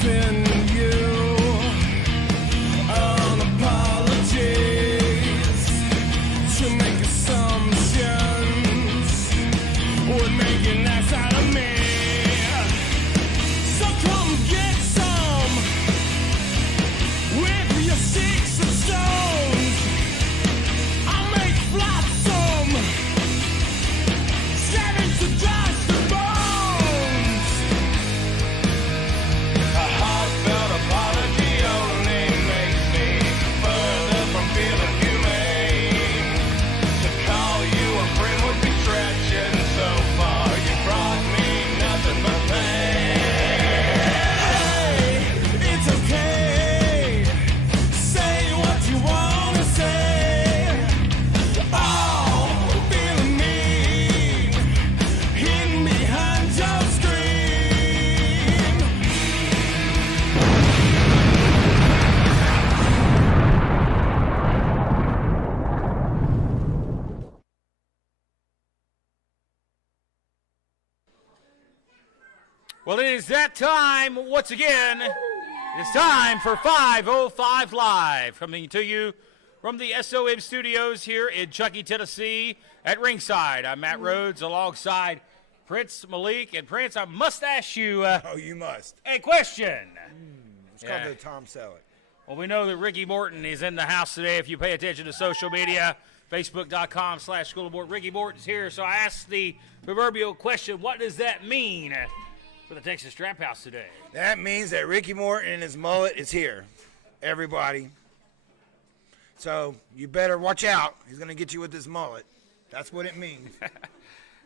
defend you on apologies to make assumptions would make an ass out of me. So come get some with your sticks and stones. I'll make flotsam, scattered to dust and bones. A heartfelt apology only makes me further from feeling humane. To call you a friend would be stretching so far. You brought me nothing but pain. Hey, it's okay. Say what you wanna say. Oh, feeling mean, hidden behind your screen. Well, it is that time once again. It's time for 505 Live, coming to you from the SOM studios here in Chuckey, Tennessee at ringside. I'm Matt Rhodes alongside Prince Malik. And Prince, I must ask you Oh, you must. a question. It's called the Tom Selleck. Well, we know that Ricky Morton is in the house today. If you pay attention to social media, Facebook.com/School of Morton. Ricky Morton's here. So I asked the proverbial question, what does that mean for the Texas Trap House today? That means that Ricky Morton and his mullet is here. Everybody. So you better watch out. He's going to get you with this mullet. That's what it means.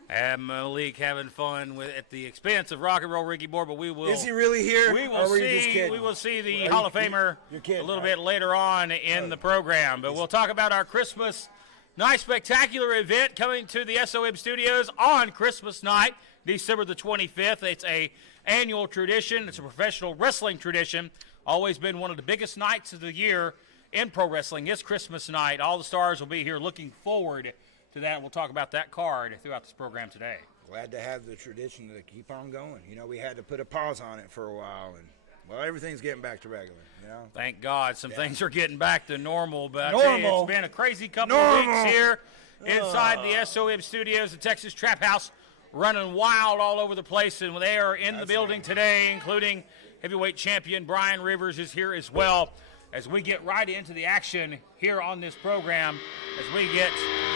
And Malik having fun at the expense of rock and roll Ricky Morton, but we will. Is he really here? We will or were you just see. kidding? We will see the Are Hall you- of Famer you're kidding, a little right? bit later on in the program. But we'll talk about our Christmas night spectacular event coming to the SOM studios on Christmas night, December the 25th. It's a annual tradition. It's a professional wrestling tradition. Always been one of the biggest nights of the year in pro wrestling. It's Christmas night. All the stars will be here. Looking forward to that. We'll talk about that card throughout this program today. Glad to have the tradition to keep on going. You know, we had to put a pause on it for a while, and well, everything's getting back to regular. You know. Thank God some things are getting back to normal. But I tell you, Normal. it's been a crazy couple of Normal. weeks here inside the SOM studios, the Texas Trap House, running wild all over the place. And they are in the building today, including heavyweight champion Brian Rivers is here as well, as we get right into the action here on this program, as we get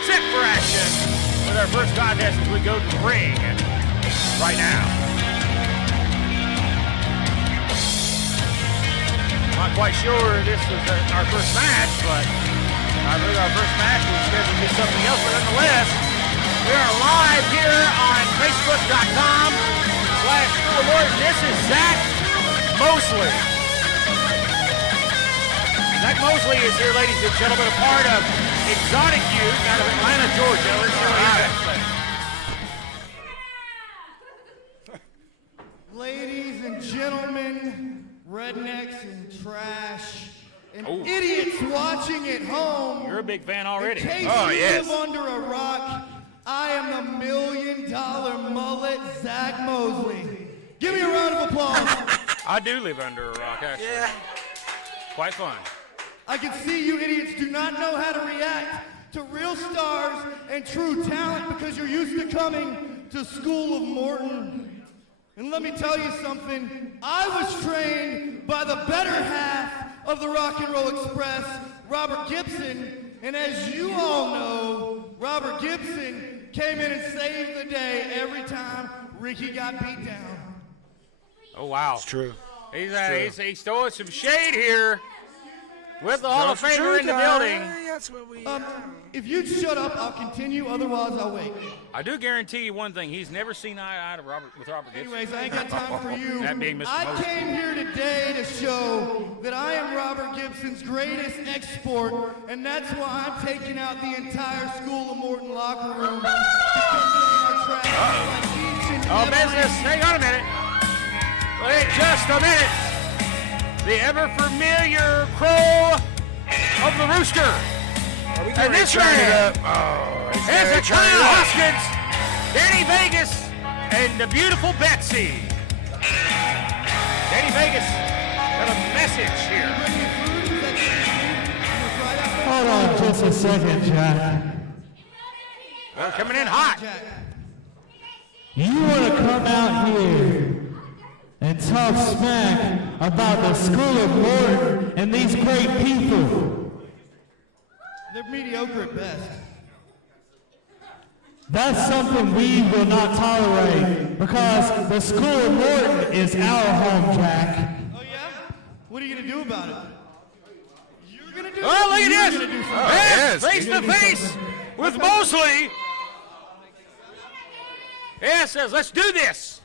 set for action with our first contest as we go to the ring right now. Not quite sure this was our first match, but I believe our first match was scheduled to be something else. But nonetheless, we are live here on Facebook.com/School of Morton. This is Zach Mosley. Zach Mosley is here, ladies and gentlemen, a part of Exotic Youth out of Atlanta, Georgia. Let's see what he's got to say. Ladies and gentlemen, rednecks and trash, and idiots watching at home. You're a big fan already. In case you live under a rock, I am the $1 million mullet, Zach Mosley. Give me a round of applause. I do live under a rock, actually. Yeah. Quite fun. I can see you idiots do not know how to react to real stars and true talent because you're used to coming to School of Morton. And let me tell you something, I was trained by the better half of the Rock and Roll Express, Robert Gibson, and as you all know, Robert Gibson came in and saved the day every time Ricky got beat down. Oh, wow. It's true. He's throwing some shade here with the Hall of Famer in the building. That's what we. If you'd shut up, I'll continue, otherwise I'll wait. I do guarantee you one thing. He's never seen eye to eye with Robert Gibson. Anyways, I ain't got time for you. That being Mr. I Mosley. came here today to show that I am Robert Gibson's greatest export, and that's why I'm taking out the entire School of Morton locker room. Oh, business. Hang on a minute. Wait just a minute. The ever familiar crow of the rooster. And this man is the Kyle Hoskins, Danny Vegas, and the beautiful Betsy. Danny Vegas got a message here. Hold on just a second, Jack. Well, coming in hot. You want to come out here and talk smack about the School of Morton and these great people. They're mediocre at best. That's something we will not tolerate because the School of Morton is our home, Jack. Oh, yeah? What are you going to do about it? You're going to do Oh, look You're at gonna this. do something. Yes, face to face with Mosley. Yeah, says, let's do this.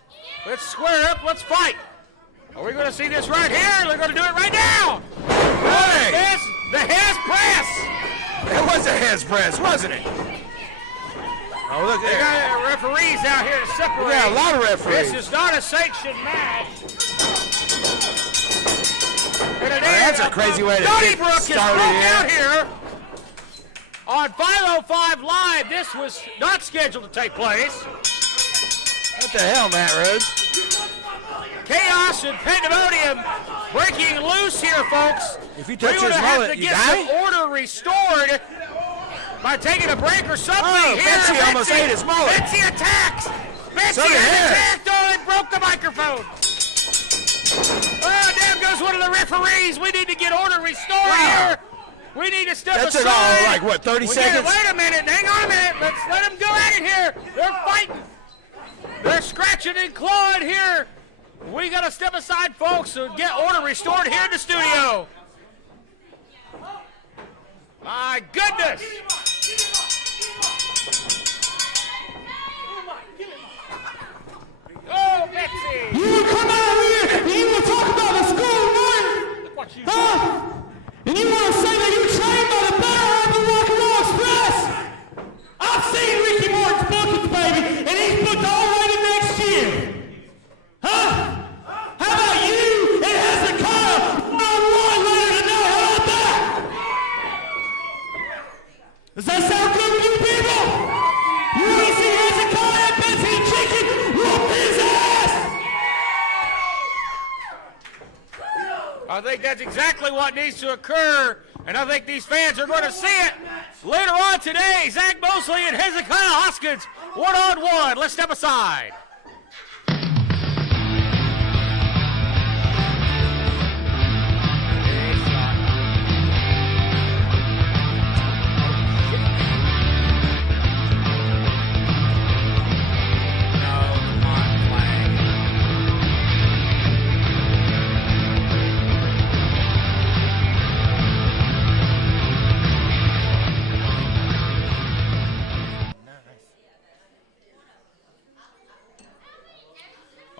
Let's square up. Let's fight. Are we going to see this right here? They're going to do it right now. Hey! Yes, the Hez press. It was a Hez press, wasn't it? Oh, look They there. got referees out here to separate. Yeah, a lot of referees. This is not a sanctioned match. That's a crazy way to get Donnybrook is started broke out here on 505 Live. This was not scheduled to take place. What the hell, Matt Rhodes? Chaos and pandemonium breaking loose here, folks. If you touch We're his gonna have mullet, to you get die? some order restored by taking a break or something. Oh, here. Betsy almost ate his mullet. Betsy attacks. Betsy So did has Hez. attacked. Oh, it broke the microphone. Oh, down goes one of the referees. We need to get order restored here. We need to step That's aside. it all, like, what, 30 seconds? Wait a minute. Hang on a minute. Let's let them go at it here. They're fighting. They're scratching and clawing here. We got to step aside, folks, and get order restored here in the studio. My goodness. Oh, Betsy. You will come out here and you will talk about the School of Morton, Look what you huh? And you want to say that you trained by the Battle of the Rock and Roll Express? I've seen Ricky Morton's bookings, baby, and he's booked all the way to next year. Huh? How about you and Hezekiah one-on-one later tonight? How about that? Does that sound good to you people? You want to see Hezekiah and Betsy the Chicken whoop his ass? I think that's exactly what needs to occur, and I think these fans are going to see it later on today. Zach Mosley and Hezekiah Hoskins, one-on-one. Let's step aside.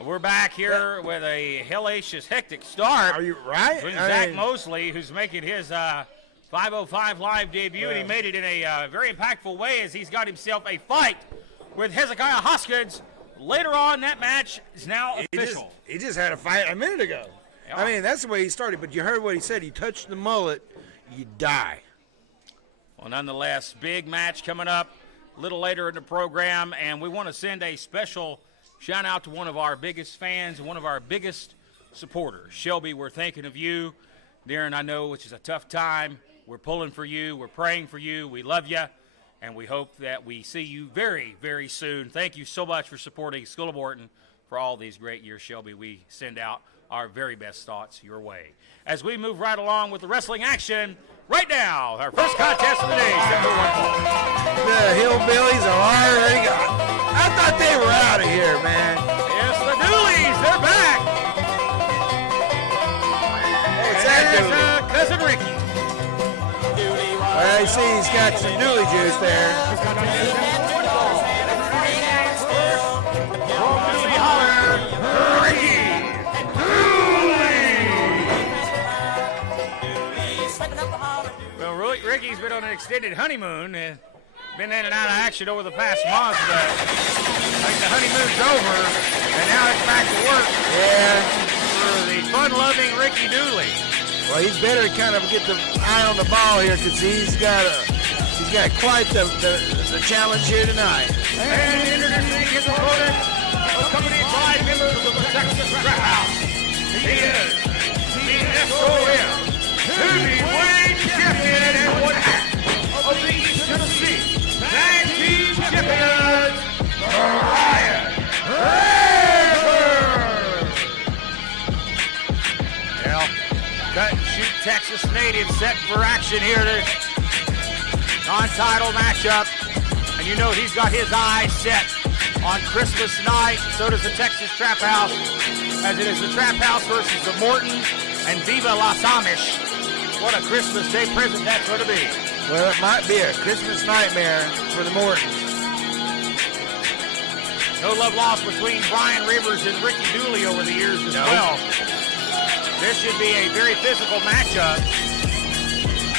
We're back here with a hellacious, hectic start. Are you right? Between I Zach mean, Mosley, who's making his 505 Live debut, and he made it in a very impactful way as he's got himself a fight with Hezekiah Hoskins. Later on, that match is now official. He just had a fight a minute ago. Yeah. I mean, that's the way he started, but you heard what he said. You touch the mullet, you die. Well, nonetheless, big match coming up a little later in the program, and we want to send a special shout out to one of our biggest fans, one of our biggest supporters. Shelby, we're thinking of you. Darren, I know, which is a tough time. We're pulling for you. We're praying for you. We love you, and we hope that we see you very, very soon. Thank you so much for supporting School of Morton for all these great years, Shelby. We send out our very best thoughts your way. As we move right along with the wrestling action, right now, our first contest of the day, 714. The Hillbillies are already gone. I thought they were out of here, man. Yes, the Doolies, they're back. Hey, it's that There's Dooley. Cousin Ricky. Well, you see he's got some Dooley juice there. Dooley holler, Ricky. Dooley. Well, Ricky's been on an extended honeymoon and been in and out of action over the past month, but I think the honeymoon's over, and now it's back to work Yeah. for the fun-loving Ricky Dooley. Well, he's better kind of get the eye on the ball here because he's got quite the challenge here tonight. And introducing his opponent, accompanied by members of the Texas Trap House. He He is the SOM Heavyweight Champion and one half of the East Tennessee Tag Team Champions, Ryan Rivers. Well, cut and shoot Texas native set for action here. Non-title matchup. And you know he's got his eyes set on Christmas night. So does the Texas Trap House, as it is the Trap House versus the Morton and Viva Las Amish. What a Christmas Day present that's going to be. Well, it might be a Christmas nightmare for the Mortons. No love lost between Brian Rivers and Ricky Dooley over the years as well. This should be a very physical matchup.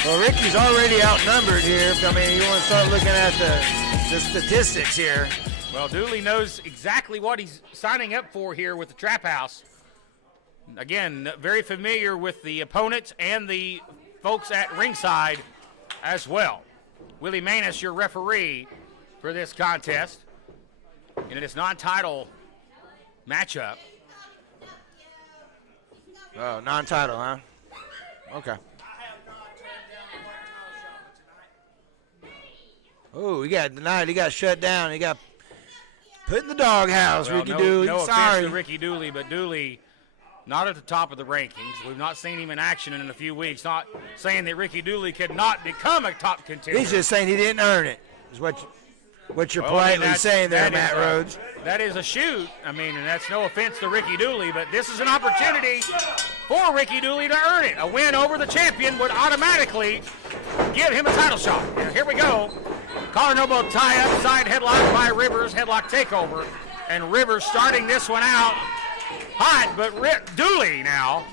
Well, Ricky's already outnumbered here. I mean, you want to start looking at the statistics here. Well, Dooley knows exactly what he's signing up for here with the Trap House. Again, very familiar with the opponents and the folks at ringside as well. Willie Manus, your referee for this contest. And this non-title matchup. Oh, non-title, huh? Okay. Oh, he got denied. He got shut down. He got put in the doghouse, Well, Ricky Dooley. No Sorry. offense to Ricky Dooley, but Dooley not at the top of the rankings. We've not seen him in action in a few weeks. Not saying that Ricky Dooley could not become a top contender. He's just saying he didn't earn it, is what you're politely saying there, Matt Rhodes. That is a shoot. I mean, and that's no offense to Ricky Dooley, but this is an opportunity for Ricky Dooley to earn it. A win over the champion would automatically give him a title shot. And here we go. Collar and elbow tie-up, side headlock by Rivers, headlock takeover. And Rivers starting this one out hot, but Dooley now,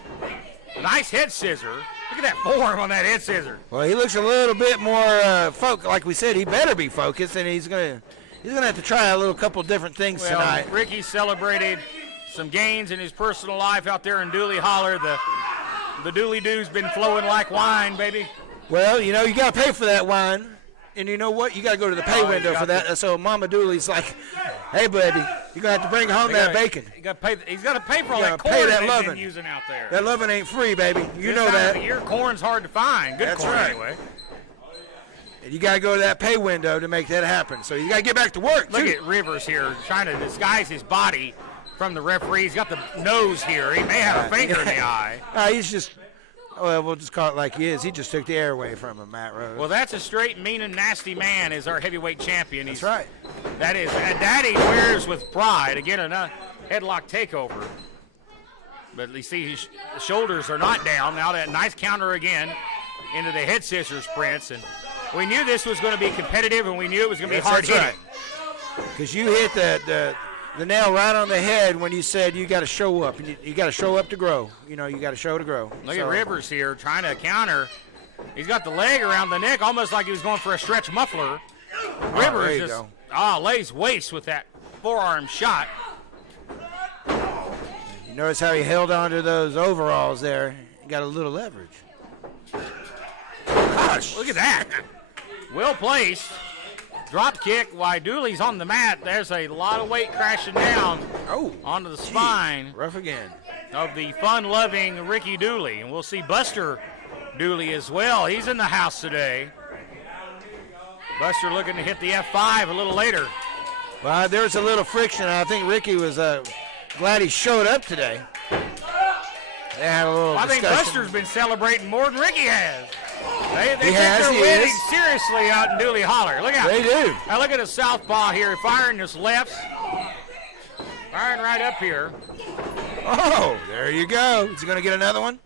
nice head scissor. Look at that form on that head scissor. Well, he looks a little bit more focused. Like we said, he better be focused, and he's gonna have to try a couple different things tonight. Ricky celebrated some gains in his personal life out there in Dooley Holler. The Dooley Doo's been flowing like wine, baby. Well, you know, you got to pay for that wine. And you know what? You got to go to the pay window for that. So Mama Dooley's like, hey, baby, you're going to have to bring home that bacon. He's got to pay for all that pay corn that they've lovin'. been using out there. That lovin' ain't free, baby. You This know time that. of the year, corn's hard to find. Good That's corn, right. anyway. And you got to go to that pay window to make that happen. So you got to get back to work, Look too. at Rivers here trying to disguise his body from the referee. He's got the nose here. He may have a finger in the eye. He's just, well, we'll just call it like he is. He just took the air away from him, Matt Rhodes. Well, that's a straight, mean, and nasty man is our heavyweight champion. That's right. That is, that he wears with pride. Again, a headlock takeover. But you see his shoulders are not down. Now that nice counter again into the head scissors, Prince. And we knew this was going to be competitive, and we knew it was going to be hard hitting. Because you hit the nail right on the head when you said you got to show up. And you got to show up to grow. You know, you got to show to grow. Look at Rivers here trying to counter. He's got the leg around the neck, almost like he was going for a stretch muffler. Rivers just lays waste with that forearm shot. You notice how he held on to those overalls there. He got a little leverage. Gosh, look at that. Well placed. Drop kick while Dooley's on the mat. There's a lot of weight crashing down onto the spine. Rough again. Of the fun-loving Ricky Dooley. And we'll see Buster Dooley as well. He's in the house today. Buster looking to hit the F5 a little later. Well, there was a little friction. I think Ricky was glad he showed up today. They had a little I think discussion. Buster's been celebrating more than Ricky has. They take has, their he wedding is. seriously out in Dooley Holler. Look out. They do. Now look at a southpaw here, firing his lefts. Firing right up here. Oh, there you go. Is he going to get another one?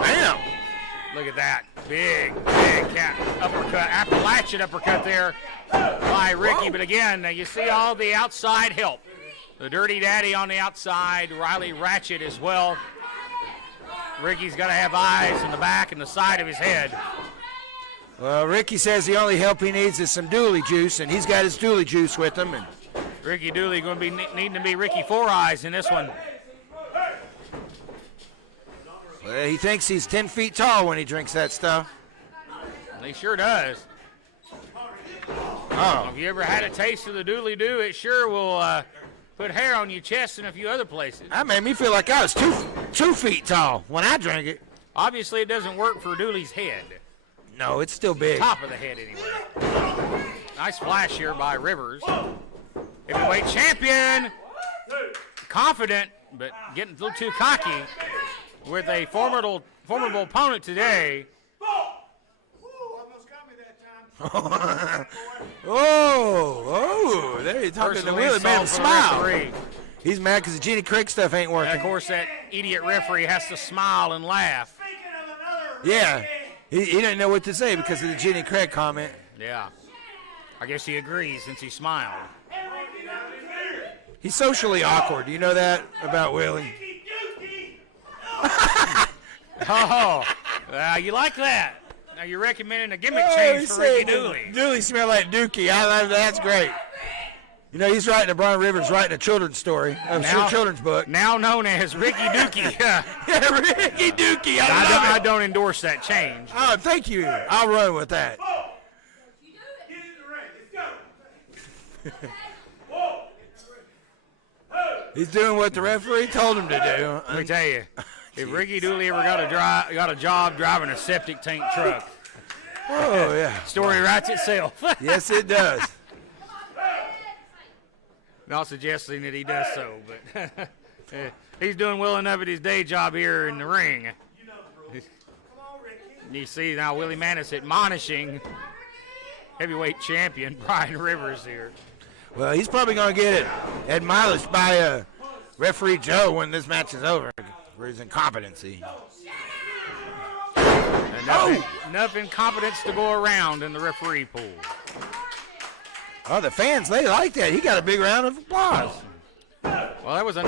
Bam. Look at that. Big uppercut, Appalachian uppercut there by Ricky. But again, you see all the outside help. The Dirty Daddy on the outside, Riley Ratchet as well. Ricky's got to have eyes in the back and the side of his head. Well, Ricky says the only help he needs is some Dooley juice, and he's got his Dooley juice with him. And Ricky Dooley going to be needing to be Ricky Four Eyes in this one. well, he thinks he's 10 feet tall when he drinks that stuff. He sure does. Oh, If you ever had a taste of the Dooley Doo, it sure will put hair on your chest and a few other places. That made me feel like I was 2 feet tall when I drank it. Obviously, it doesn't work for Dooley's head. No, it's still big. Top of the head, anyway. Nice flash here by Rivers. Heavyweight champion. Confident, but getting a little too cocky with a formidable opponent today. Oh, there you're talking to Personal Willie, made him insult for the smile. referee. He's mad because the Jenny Craig stuff ain't working. And of course, that idiot referee has to smile and laugh. Yeah, he didn't know what to say because of the Jenny Craig comment. Yeah. I guess he agrees since he smiled. He's socially awkward. Do you know that about Willie? Oh, you like that? Now you're recommending a gimmick change for Ricky Dooley. Dooley smell like Dookie. I love that. That's great. You know, he's writing, Brian Rivers writing a children's story, children's book. Now known as Ricky Dookie. Yeah, Ricky Dookie. I don't endorse that change. Oh, thank you. I'll run with that. He's doing what the referee told him to do. Let me tell you, if Ricky Dooley ever got a job driving a septic tank truck, oh yeah, story writes itself. Yes, it does. Not suggesting that he does so, but he's doing well enough at his day job here in the ring. You see now Willie Manis admonishing heavyweight champion Brian Rivers here. Well, he's probably going to get it admonished by referee Joe when this match is over for his incompetency. Enough incompetence to go around in the referee pool. Oh, the fans, they like that. He got a big round of applause. Well, that was a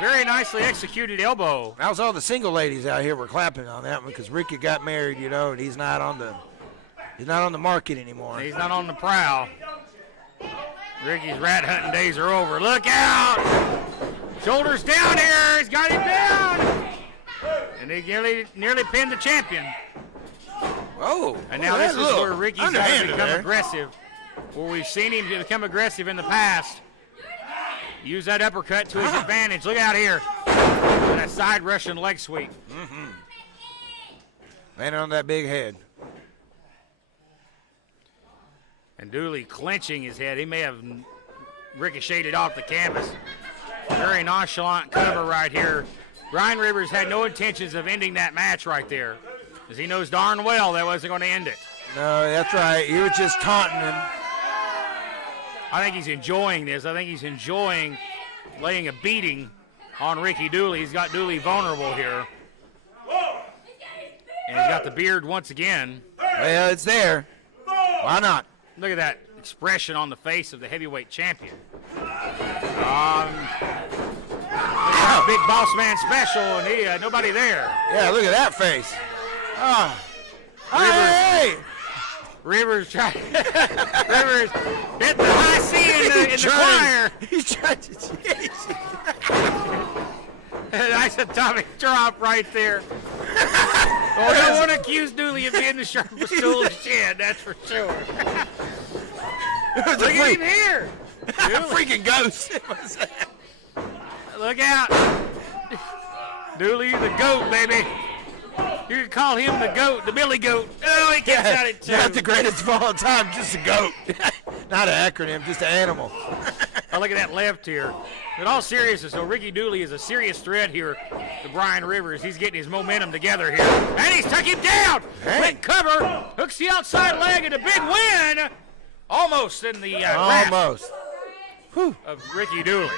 very nicely executed elbow. That was all the single ladies out here were clapping on that one because Ricky got married, you know, and he's not on the market anymore. He's not on the prowl. Ricky's rat hunting days are over. Look out! Shoulders down here. He's got him down. And he nearly pinned the champion. Oh. And now this is where Ricky's got to become aggressive. Where we've seen him become aggressive in the past. Use that uppercut to his advantage. Look out here. And a side Russian leg sweep. Mm-hmm. Landing on that big head. And Dooley clenching his head. He may have ricocheted off the canvas. Very nonchalant cover right here. Brian Rivers had no intentions of ending that match right there, because he knows darn well that wasn't going to end it. No, that's right. You were just taunting him. I think he's enjoying this. I think he's enjoying laying a beating on Ricky Dooley. He's got Dooley vulnerable here. And he's got the beard once again. Well, it's there. Why not? Look at that expression on the face of the heavyweight champion. Big boss man special, and he nobody there. Yeah, look at that face. Oh. Rivers hit the high C in the choir. He's trying to Nice atomic drop right there. Oh, no one accused Dooley of being the sharpest tool in the shed, that's for sure. Look at him here. Freaking ghost. Look out. Dooley the goat, baby. You can call him the goat, the Billy Goat. Oh, he gets at it too. Not the greatest of all time, just a goat. Not an acronym, just an animal. Oh, look at that left here. In all seriousness, though, Ricky Dooley is a serious threat here to Brian Rivers. He's getting his momentum together here. And he's took him down. Quick cover. Hooks the outside leg and a big win. Almost in the almost. Of Ricky Dooley.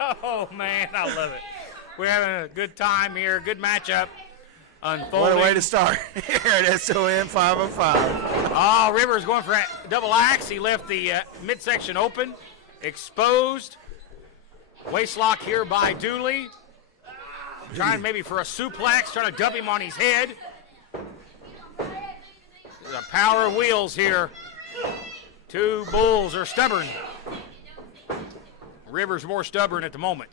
Oh, man, I love it. We're having a good time here. Good matchup unfolding. What a way to start here at SOM 505. Oh, Rivers going for a double axe. He left the midsection open, exposed. Waist lock here by Dooley. Trying maybe for a suplex, trying to dump him on his head. The power of wheels here. Two bulls are stubborn. Rivers more stubborn at the moment.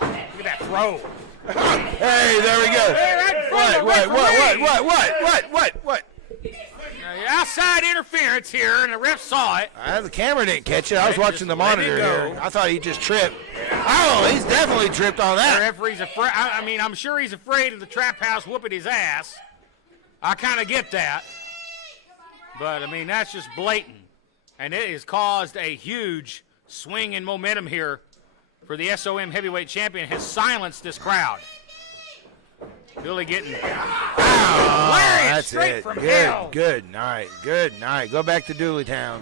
Look at that throw. Hey, there we go. Hey, What? Now, offside interference here, and the ref saw it. The camera didn't catch it. I was They watching just the let it monitor go. here. I thought he just tripped. Oh, he's definitely tripped on The that. referee's afraid. I mean, I'm sure he's afraid of the trap house whooping his ass. I kind of get that. But, I mean, that's just blatant. And it has caused a huge swing in momentum here for the SOM heavyweight champion. Has silenced this crowd. Billy getting lariat That's straight it. from Good, hell. good night. Good night. Go back to Dooleytown.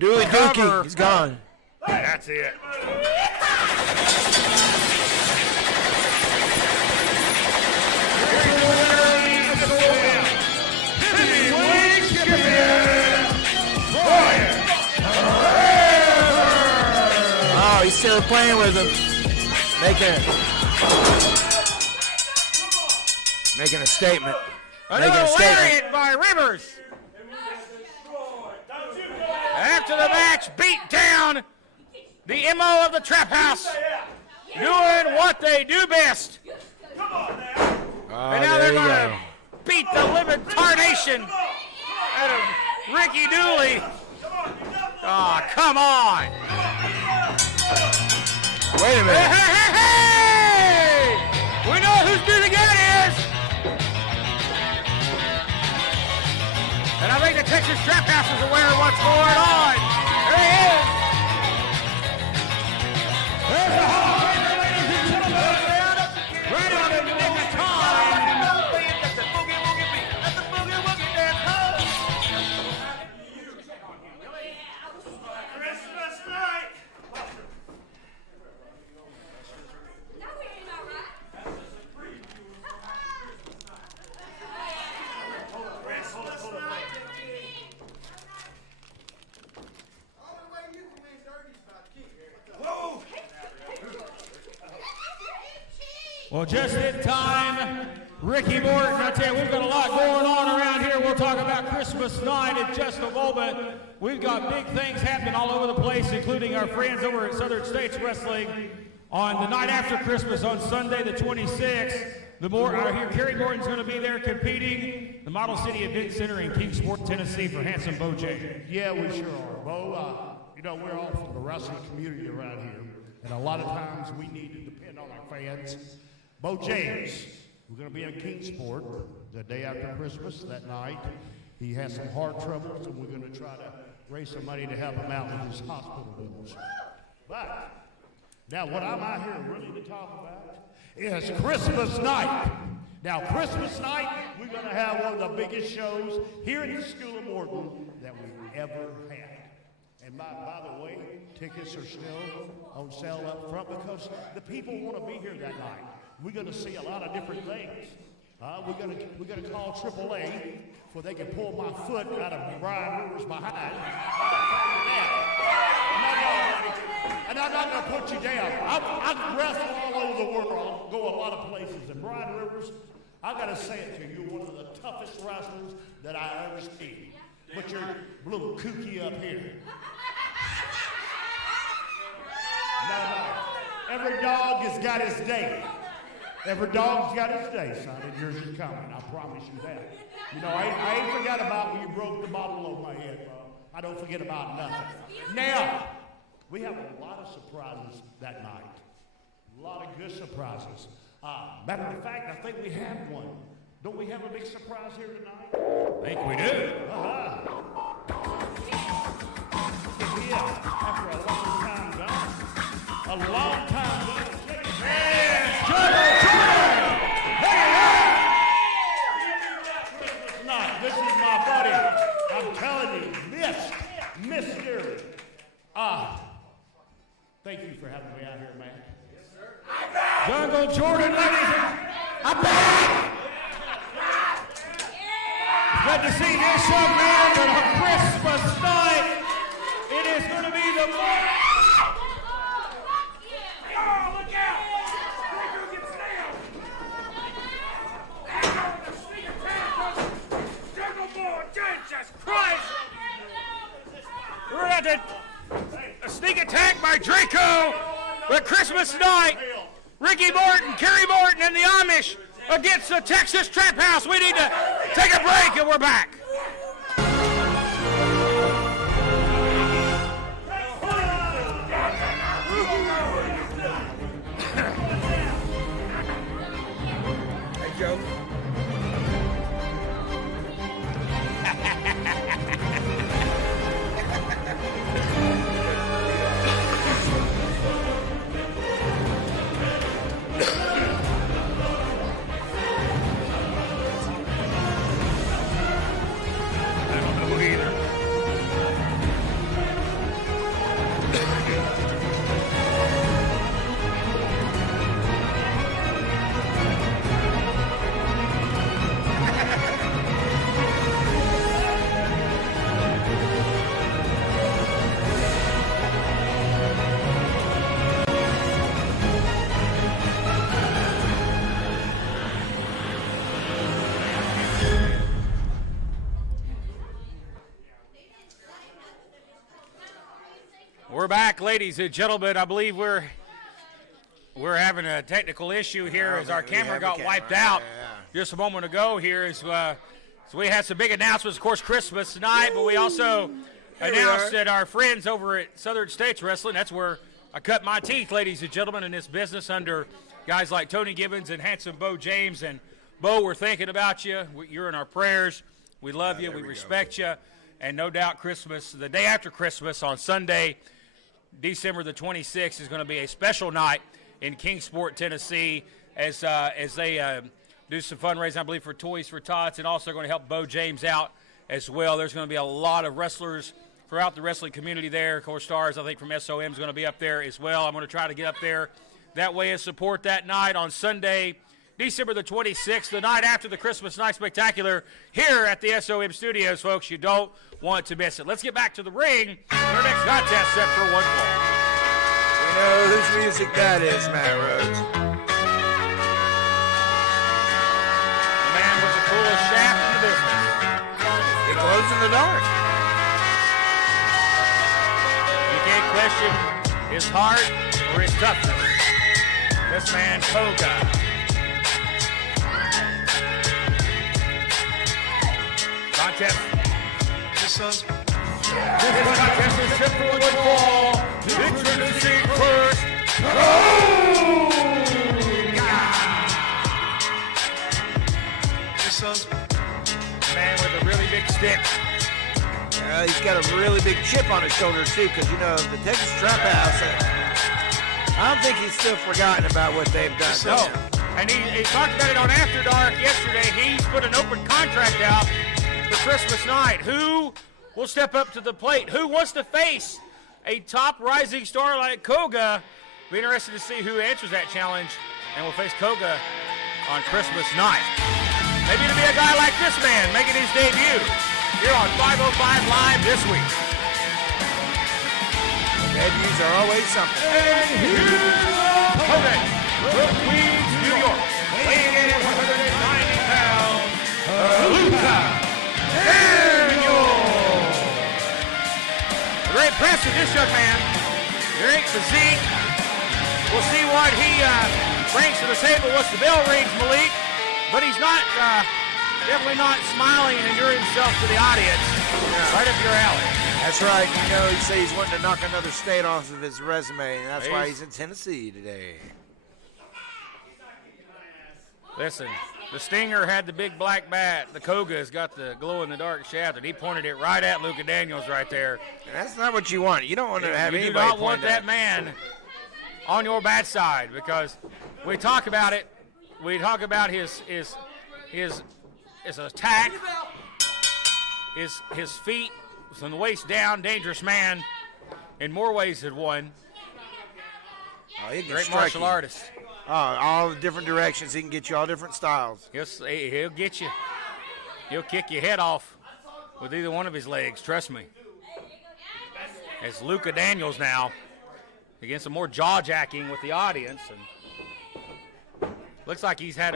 Dooley Cover. Dookie. He's gone. That's it. Oh, he's still playing with him. Making a statement. Another lariat by Rivers. After the match, beat down the MO of the Trap House, doing what they do best. And now they're going to beat the living tarnation out of Ricky Dooley. Oh, come on. Wait a minute. Hey! We know whose doing that is. And I think the Texas Trap House is aware of what's going on. There he is. There's the Hall of Famer, ladies and gentlemen. Right on the nick of time. Christmas night. Well, just in time, Ricky Morton. I tell you, we've got a lot going on around here. We'll talk about Christmas night in just a moment. We've got big things happening all over the place, including our friends over at Southern States Wrestling on the night after Christmas on Sunday the 26th. Kerry Morton's going to be there competing. The Model City Event Center in Kingsport, Tennessee for handsome Bo J. Yeah, we sure are, Bo. We're all from the wrestling community around here, and a lot of times we need to depend on our fans. Bo James, we're going to be in Kingsport the day after Christmas that night. He has some heart troubles, and we're going to try to raise some money to help him out with his hospital bills. But now what I'm out here really to talk about is Christmas night. Now, Christmas night, we're going to have one of the biggest shows here at the School of Morton that we've ever had. And by the way, tickets are still on sale up front because the people want to be here that night. We're going to see a lot of different things. We're going to call AAA so they can pull my foot out of Brian Rivers behind. And I'm not going to put you down. I've wrestled all over the world. I go a lot of places. And Brian Rivers, I got to say it to you, one of the toughest wrestlers that I ever seen. But you're a little kooky up here. No. Every dog has got his day. Every dog's got his day, son, and yours is coming. I promise you that. I ain't forgot about when you broke the bottle over my head, bro. I don't forget about nothing. Now, we have a lot of surprises that night. A lot of good surprises. Matter of fact, I think we have one. Don't we have a big surprise here tonight? I think we do. Yeah, after a long time gone. A long time gone. This is my buddy. I'm telling you, Mr. Thank you for having me out here, man. Jungle Jordan, ladies and I'm back! Good to see this young man, but on Christmas night, it is going to be the most. Oh, look out! Who gets down? The sneak attack! Jungle Boy, Jesus Christ! We're at a sneak attack by Draco. But Christmas night, Ricky Morton, Kerry Morton, and the Amish against the Texas Trap House. We need to take a break, and we're back. joke. I don't know either. We're back, ladies and gentlemen. I believe we're having a technical issue here as our camera got wiped out just a moment ago here. So we had some big announcements, of course, Christmas tonight, but we also announced that our friends over at Southern States Wrestling, that's where I cut my teeth, ladies and gentlemen, in this business under guys like Tony Gibbons and handsome Bo James. And Bo, we're thinking about you. You're in our prayers. We love you. We respect you. And no doubt Christmas, the day after Christmas on Sunday, December the 26th, is going to be a special night in Kingsport, Tennessee, as they do some fundraising, I believe, for Toys for Tots, and also going to help Bo James out as well. There's going to be a lot of wrestlers throughout the wrestling community there. Of course, stars, I think, from SOM is going to be up there as well. I'm going to try to get up there that way and support that night on Sunday, December the 26th, the night after the Christmas Night Spectacular here at the SOM Studios, folks. You don't want to miss it. Let's get back to the ring. Our next contest set for one fall. We know whose music that is, Matt Rhodes. The man with the coolest shaft in the business. It glows in the dark. You can't question his heart or his toughness. This man, Koga. Contest. This contest is set for one fall. Introducing first, Koga. Man with a really big stick. He's got a really big chip on his shoulder, too, because, you know, the Texas Trap House, I don't think he's still forgotten about what they've done. No. And he talked about it on After Dark yesterday. He's put an open contract out for Christmas night. Who will step up to the plate? Who wants to face a top rising star like Koga? Be interested to see who answers that challenge and will face Koga on Christmas night. Maybe it'll be a guy like this man making his debut here on 505 Live this week. Debuts are always something. And here's your opponent from Queens, New York, weighing in at 190 pounds, Luca. Very impressive, this young man. Great physique. We'll see what he brings to the table once the bell rings, Malik. But he's not, definitely not smiling and endearing himself to the audience. Right up your alley. That's right. You know, he says he's wanting to knock another state off of his resume, and that's why he's in Tennessee today. Listen, the Stinger had the big black bat. The Koga's got the glow-in-the-dark shaft, and he pointed it right at Luca Daniels right there. And that's not what you want. You don't want to have anybody You do not point want that man on your bad side, because we talk about it. We talk about his attack, his feet from the waist down, dangerous man in more ways than one. Oh, he can Great strike martial you. artist. Oh, all the different directions. He can get you all different styles. He'll get you. He'll kick your head off with either one of his legs, trust me. As Luca Daniels now against some more jaw-jacking with the audience. And looks like he's sat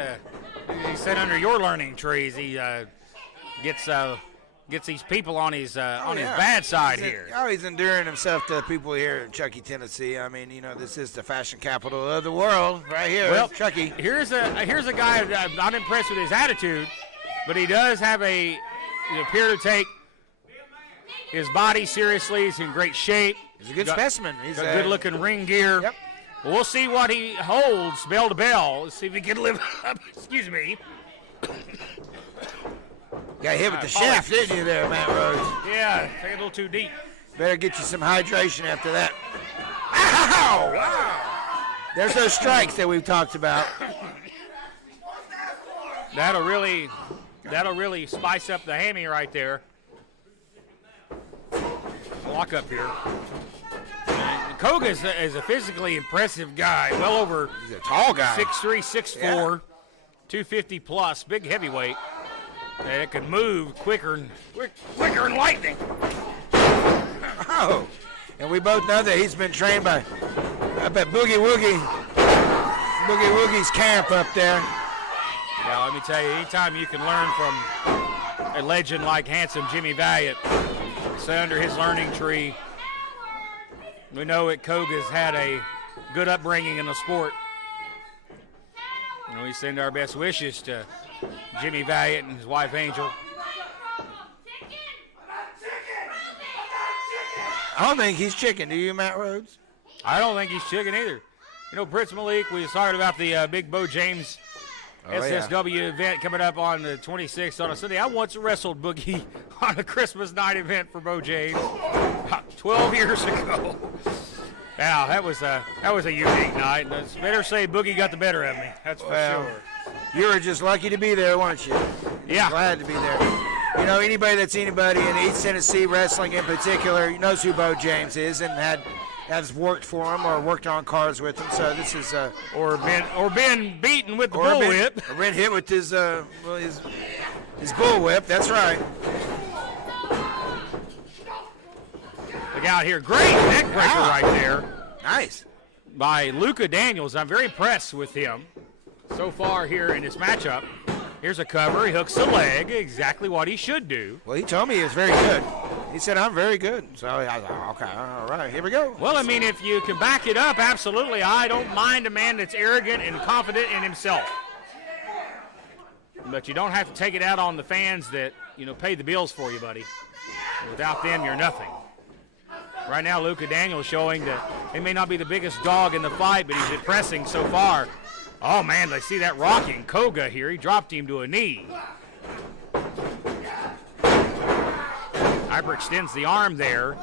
under your learning trees. He gets these people on his bad side here. He's enduring himself to people here in Chucky, Tennessee. I mean, you know, this is the fashion capital of the world right here. Well, Chucky. Here's a guy I'm not impressed with his attitude, but he does he appear to take his body seriously. He's in great shape. He's a good specimen. He's got good-looking ring gear. Yep. We'll see what he holds bell to bell. Let's see if he can live up. Excuse me. Got hit with the shaft, didn't you there, Matt Rhodes? Yeah, take it a little too deep. Better get you some hydration after that. Ow! Wow! There's those strikes that we've talked about. That'll really spice up the hammy right there. Walk up here. And Koga is a physically impressive guy, well over He's a tall guy. 6'3", 6'4", Yeah. 250 plus, big heavyweight. And it can move quicker than lightning. Oh, and we both know that he's been trained by up at Boogie Woogie's camp up there. Yeah, let me tell you, anytime you can learn from a legend like handsome Jimmy Valiant, stay under his learning tree. We know that Koga's had a good upbringing in the sport. And we send our best wishes to Jimmy Valiant and his wife Angel. I don't think he's chicken. Do you, Matt Rhodes? I don't think he's chicken either. You know, Prince Malik, we talked about the big Bo James SSW event coming up on the 26th on a Sunday. I once wrestled Boogie on a Christmas night event for Bo James 12 years ago. Wow, that was a unique night. It's better say Boogie got the better of me. That's for sure. You were just lucky to be there, weren't you? Yeah. Glad to be there. You know, anybody that's anybody in East Tennessee wrestling in particular knows who Bo James is and has worked for him or worked on cars with him. So this is or been beaten with the bullwhip. Or been hit with his bullwhip. That's right. Look out here, great neck breaker right there. Nice. By Luca Daniels. I'm very impressed with him so far here in this matchup. Here's a cover. He hooks the leg. Exactly what he should do. Well, he told me he was very good. He said, I'm very good. So I was like, okay, all right, here we go. Well, I mean, if you can back it up, absolutely. I don't mind a man that's arrogant and confident in himself. But you don't have to take it out on the fans that, pay the bills for you, buddy. Without them, you're nothing. Right now, Luca Daniels showing that he may not be the biggest dog in the fight, but he's impressing so far. Oh, man, they see that rocking Koga here. He dropped him to a knee. Hyperextends the arm there.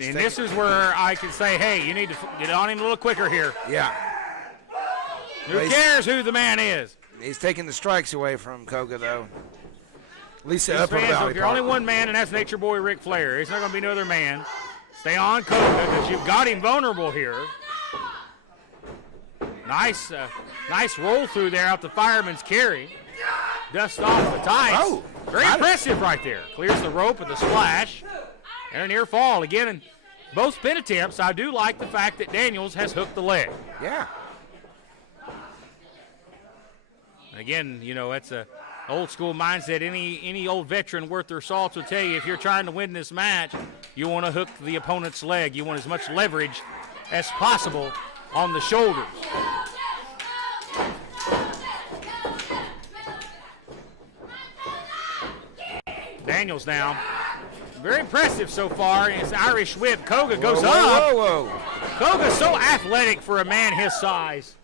And this is where I can say, hey, you need to get on him a little quicker here. Yeah. Who cares who the man is? He's taking the strikes away from Koga, though. At least the upper Fans, valley if you're part. only one man, and that's Nature Boy Ric Flair. There's not going to be no other man. Stay on Koga because you've got him vulnerable here. Nice roll through there out the fireman's carry. Dust off the tights. Oh, very impressive right there. Clears the rope with a splash. And a near fall. Again, in both pin attempts, I do like the fact that Daniels has hooked the leg. Yeah. Again, that's a old school mindset. Any old veteran worth their salt will tell you if you're trying to win this match, you want to hook the opponent's leg. You want as much leverage as possible on the shoulders. Daniels now. Very impressive so far. It's Irish whip. Koga goes up. Whoa. Koga's so athletic for a man his size.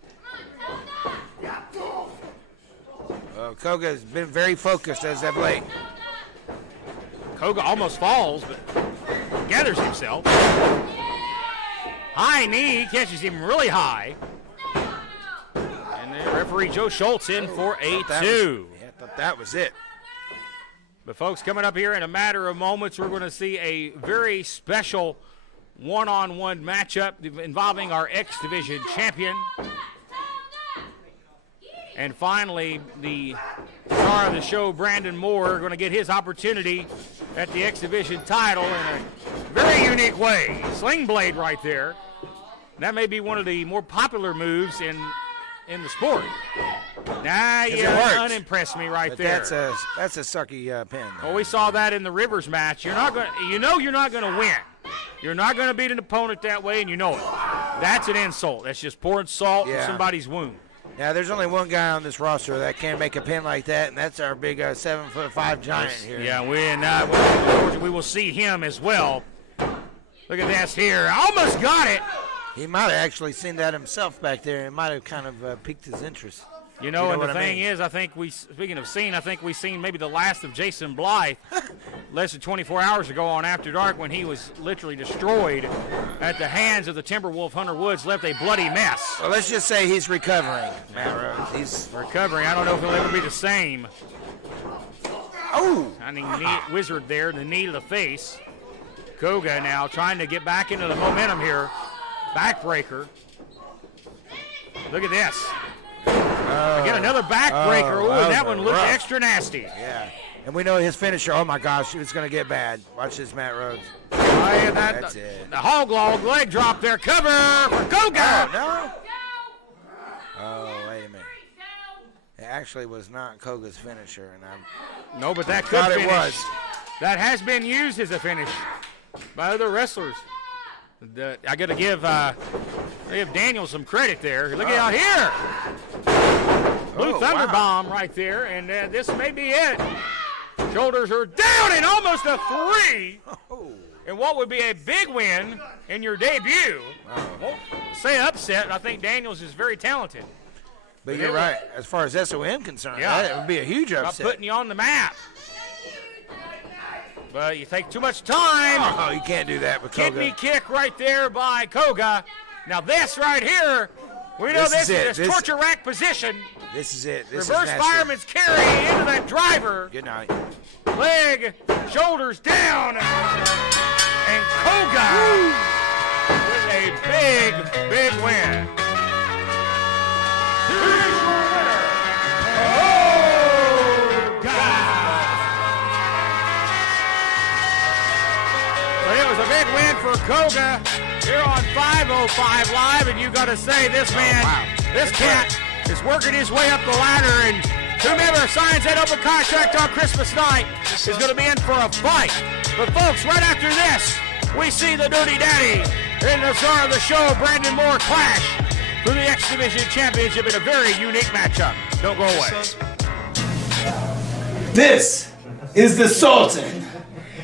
Koga's been very focused as of late. Koga almost falls, but gathers himself. High knee, catches him really high. And the referee Joe Schultz in for a 2. I thought that was it. But folks, coming up here in a matter of moments, we're going to see a very special one-on-one matchup involving our X Division champion. And finally, the star of the show, Brandon Moore, going to get his opportunity at the X Division title in a very unique way. Sling blade right there. That may be one of the more popular moves in the sport. Nah, you unimpressed me right there. That's a sucky pin. Well, we saw that in the Rivers match. You're not going to win. You're not going to beat an opponent that way, and you know it. That's an insult. That's just pouring salt in somebody's wound. Yeah, there's only one guy on this roster that can make a pin like that, and that's our big 7'5" giant here. Yeah, we will see him as well. Look at this here. Almost got it. He might have actually seen that himself back there. It might have kind of piqued his interest. You know, and what the I thing mean? is, I think speaking of seen, I think we've seen maybe the last of Jason Blythe less than 24 hours ago on After Dark when he was literally destroyed at the hands of the Timberwolf Hunter Woods, left a bloody mess. Well, let's just say he's recovering, Matt Rhodes. He's Recovering, I don't know if he'll ever be the same. oh, I mean, Wizard there, the knee to the face. Koga now trying to get back into the momentum here. Backbreaker. Look at this. Get another backbreaker. Ooh, and that one looked rough. extra nasty. yeah. And we know his finisher. Oh my gosh, it's gonna get bad. Watch this, Matt Rhodes. That's it. The hog log leg drop there. Cover for Koga. Oh no. Oh wait a minute. It actually was not Koga's finisher, and I'm No, but that could thought finish. it was. That has been used as a finish by other wrestlers. I got to give Daniel some credit there. Look out here. Blue Oh, Thunder wow. Bomb right there, and this may be it. Shoulders are down and almost a 3. Oh. And what would be a big win in your debut. Won't say upset. I think Daniels is very talented. But you're right. As far as SOM concerned, Yeah. that would be a huge About upset. putting you on the map. But you take too much time. Oh, you can't do that with Koga. Kidney kick right there by Koga. Now this right here, we know This is it. this This- torture rack position. This is it. This Reverse is nasty. fireman's carry into that driver. Good night. Leg, shoulders down. And Koga with a big, big win. Here's your winner, Koga. Well, it was a big win for Koga here on 505 Live, and you got to say this man, this cat is working his way up the ladder, and whomever signs that open contract on Christmas night is going to be in for a fight. But folks, right after this, we see the Dirty Daddy and the star of the show, Brandon Moore, clash for the X Division Championship in a very unique matchup. Don't go away. This is the Sultan,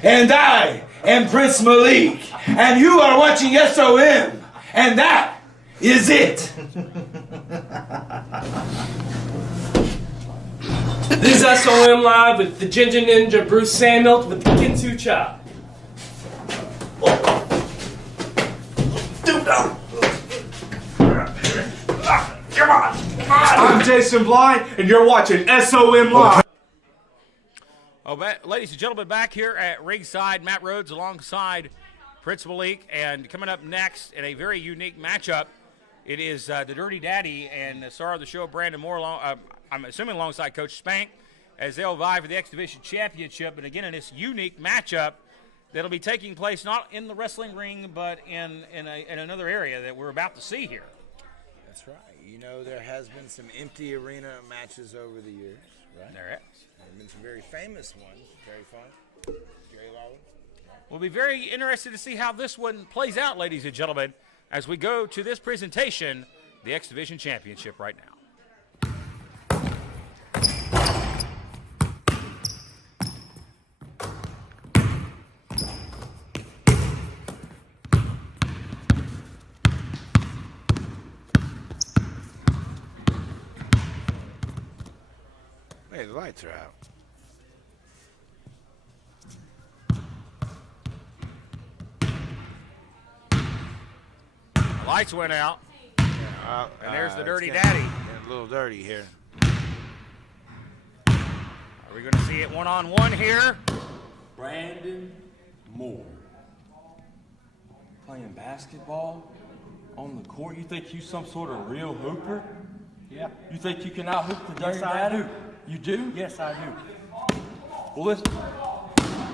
and I am Prince Malik, and you are watching SOM, and that is it. This is SOM Live with the Ginger Ninja Bruce Samuels with the Kinsu Chop. I'm Jason Blind, and you're watching SOM Live. Ladies and gentlemen, back here at ringside, Matt Rhodes alongside Prince Malik, and coming up next in a very unique matchup, it is the Dirty Daddy and the star of the show, Brandon Moore, I'm assuming alongside Coach Spank, as they'll vie for the X Division Championship. And again, in this unique matchup that'll be taking place not in the wrestling ring, but in another area that we're about to see here. That's right. You know, there has been some empty arena matches over the years, right? There it is. There have been some very famous ones. Very fun. Jerry Lawler. We'll be very interested to see how this one plays out, ladies and gentlemen, as we go to this presentation, the X Division Championship right now. Hey, the lights are out. The lights went out, and there's the Dirty it's Daddy. getting a little dirty here. Are we going to see it one-on-one here? Brandon Moore. Playing basketball on the court? You think you some sort of real hooper? Yeah. You think you can out-hoop the Dirty Yes, I Daddy? do. You do? Yes, I do. Well,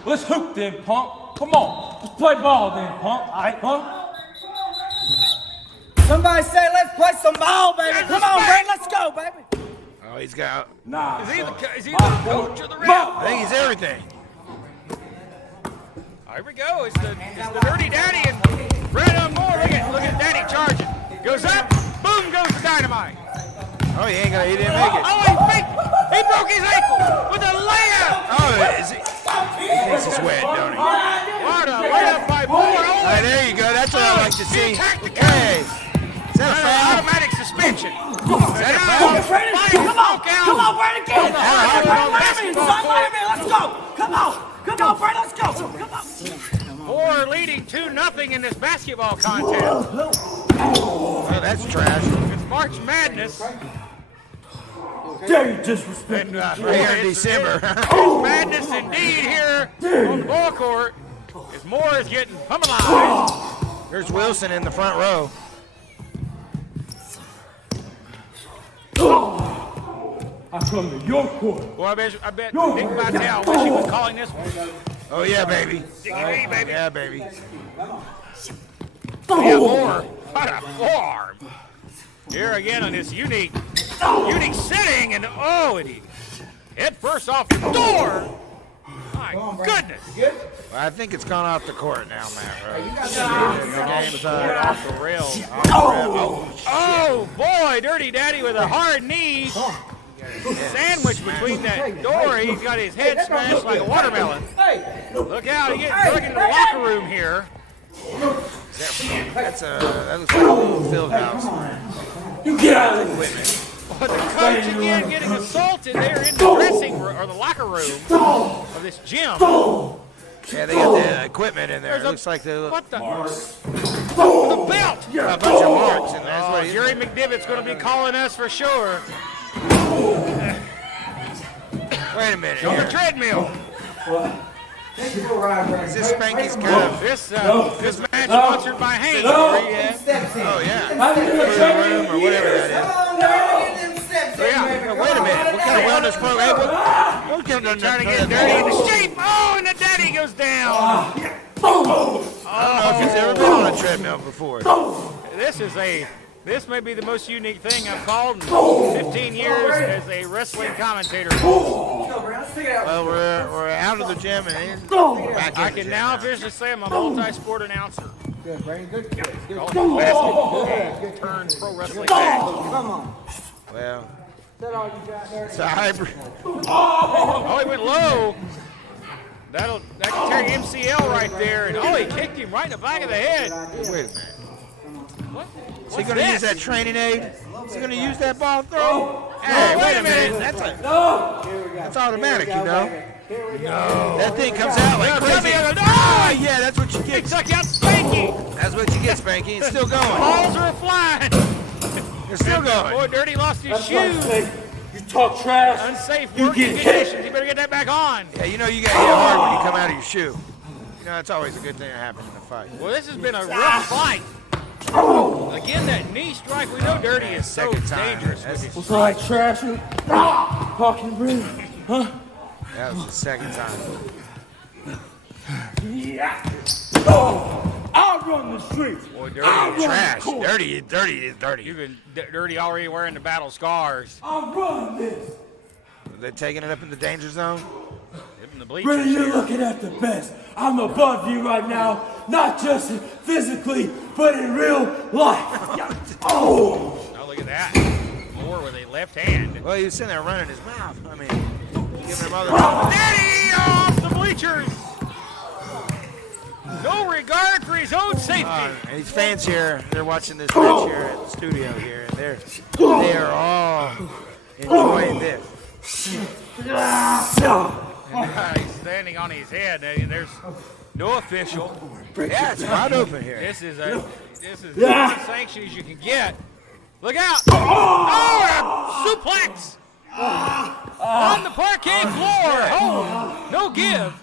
let's hoop then, punk. Come on. Let's play ball then, punk. All right. Punk. Somebody say, let's play some ball, baby. Come on, Brent, let's go, baby. Oh, he's got. Nah. Is he the coach or the ref? I think he's everything. Here we go. It's the Dirty Daddy and Brandon Moore. Look at Daddy charging. Goes up. Boom goes the dynamite. Oh, he didn't make it. Oh, he broke his ankle with a layup. Oh, is he? He thinks he's wet, don't he? What a layup by Moore. All right, there you go. That's what I like to see. He attacked the Hey, basketball contest. Oh, that's trash. It's March Madness. Dare you disrespect me? Right here in December. It's madness indeed here on the ball court. As Moore is getting pummelized. There's Wilson in the front row. I come to your court. Well, I bet Dick Vitale wish he was calling this one. Oh, yeah, baby. Dickie, baby. Yeah, baby. Yeah, Moore. What a forearm. Here again on this unique setting, and and he head first off the door. My goodness. Well, I think it's gone off the court now, Matt. The game's Off the rails. Oh, boy, Dirty Daddy with a hard knee. Sandwich between that door. He's got his head smashed like a watermelon. Look out, he gets dug into the locker room here. that looks like a little field house. You get out of here. But the coach again getting assaulted there in the dressing room, or the locker room of this gym. Yeah, they got the equipment in there. It looks like they look. What the? The belt! A bunch of marks, and that's what Jerry McDivitt's going to be calling us for sure. Wait a minute. On the Here. treadmill. Is this Spanky's kind of? This match sponsored by Hank. Oh, yeah. Room or whatever that is. Oh, yeah. Wait a minute. What kind of wellness program? What kind of Trying to get dirty into shape. Oh, and the daddy goes down. I don't know if he's ever been on a treadmill before. This may be the most unique thing I've called in 15 years as a wrestling commentator. Well, we're out of the gym and in back in I the can gym now officially say I'm a multi-sport announcer. Good, very good. Turn pro wrestling back. Come on. Well, Is that all you got there? it's a hybrid. Oh, he went low. That can tear MCL right there. And he kicked him right in the back of the head. Wait a minute. What? Is he going to use that training aid? Is he going to use that ball throw? Hey, wait a minute. That's automatic, you know. No. That thing comes out like crazy. Oh, yeah, that's what you get. He took out Spanky. That's what you get, Spanky. It's still going. Balls are flying. It's still going. Boy, Dirty lost his shoes. You talk trash. Unsafe You working get conditions. You better get that back on. Yeah, you know you got to hit hard when you come out of your shoe. You know, it's always a good thing to happen in a fight. Well, this has been a rough fight. Again, that knee strike. We know Dirty is so dangerous with his What's like trashing? Talking real. Huh? That was the second time. Yeah. Oh, I'll run the streets. Boy, I'll Dirty. run Trash. the court. Dirty is dirty. You can Dirty already wearing the battle scars. I'll run this. They're taking it up in the danger zone. In the Brady, bleachers you're here. looking at the best. I'm above you right now, not just physically, but in real life. Oh! Oh, look at that. Moore with a left hand. Well, he was sitting there running his mouth. I mean, giving him other. Dirty off the bleachers. No regard for his own safety. And these fans here, they're watching this match here at the studio here, and they are all enjoying this. And now he's standing on his head. And there's no official. Yeah, it's wide open here. This is as sanctioned as you can get. Look out! Oh, a suplex on the parquet floor. Oh, no give.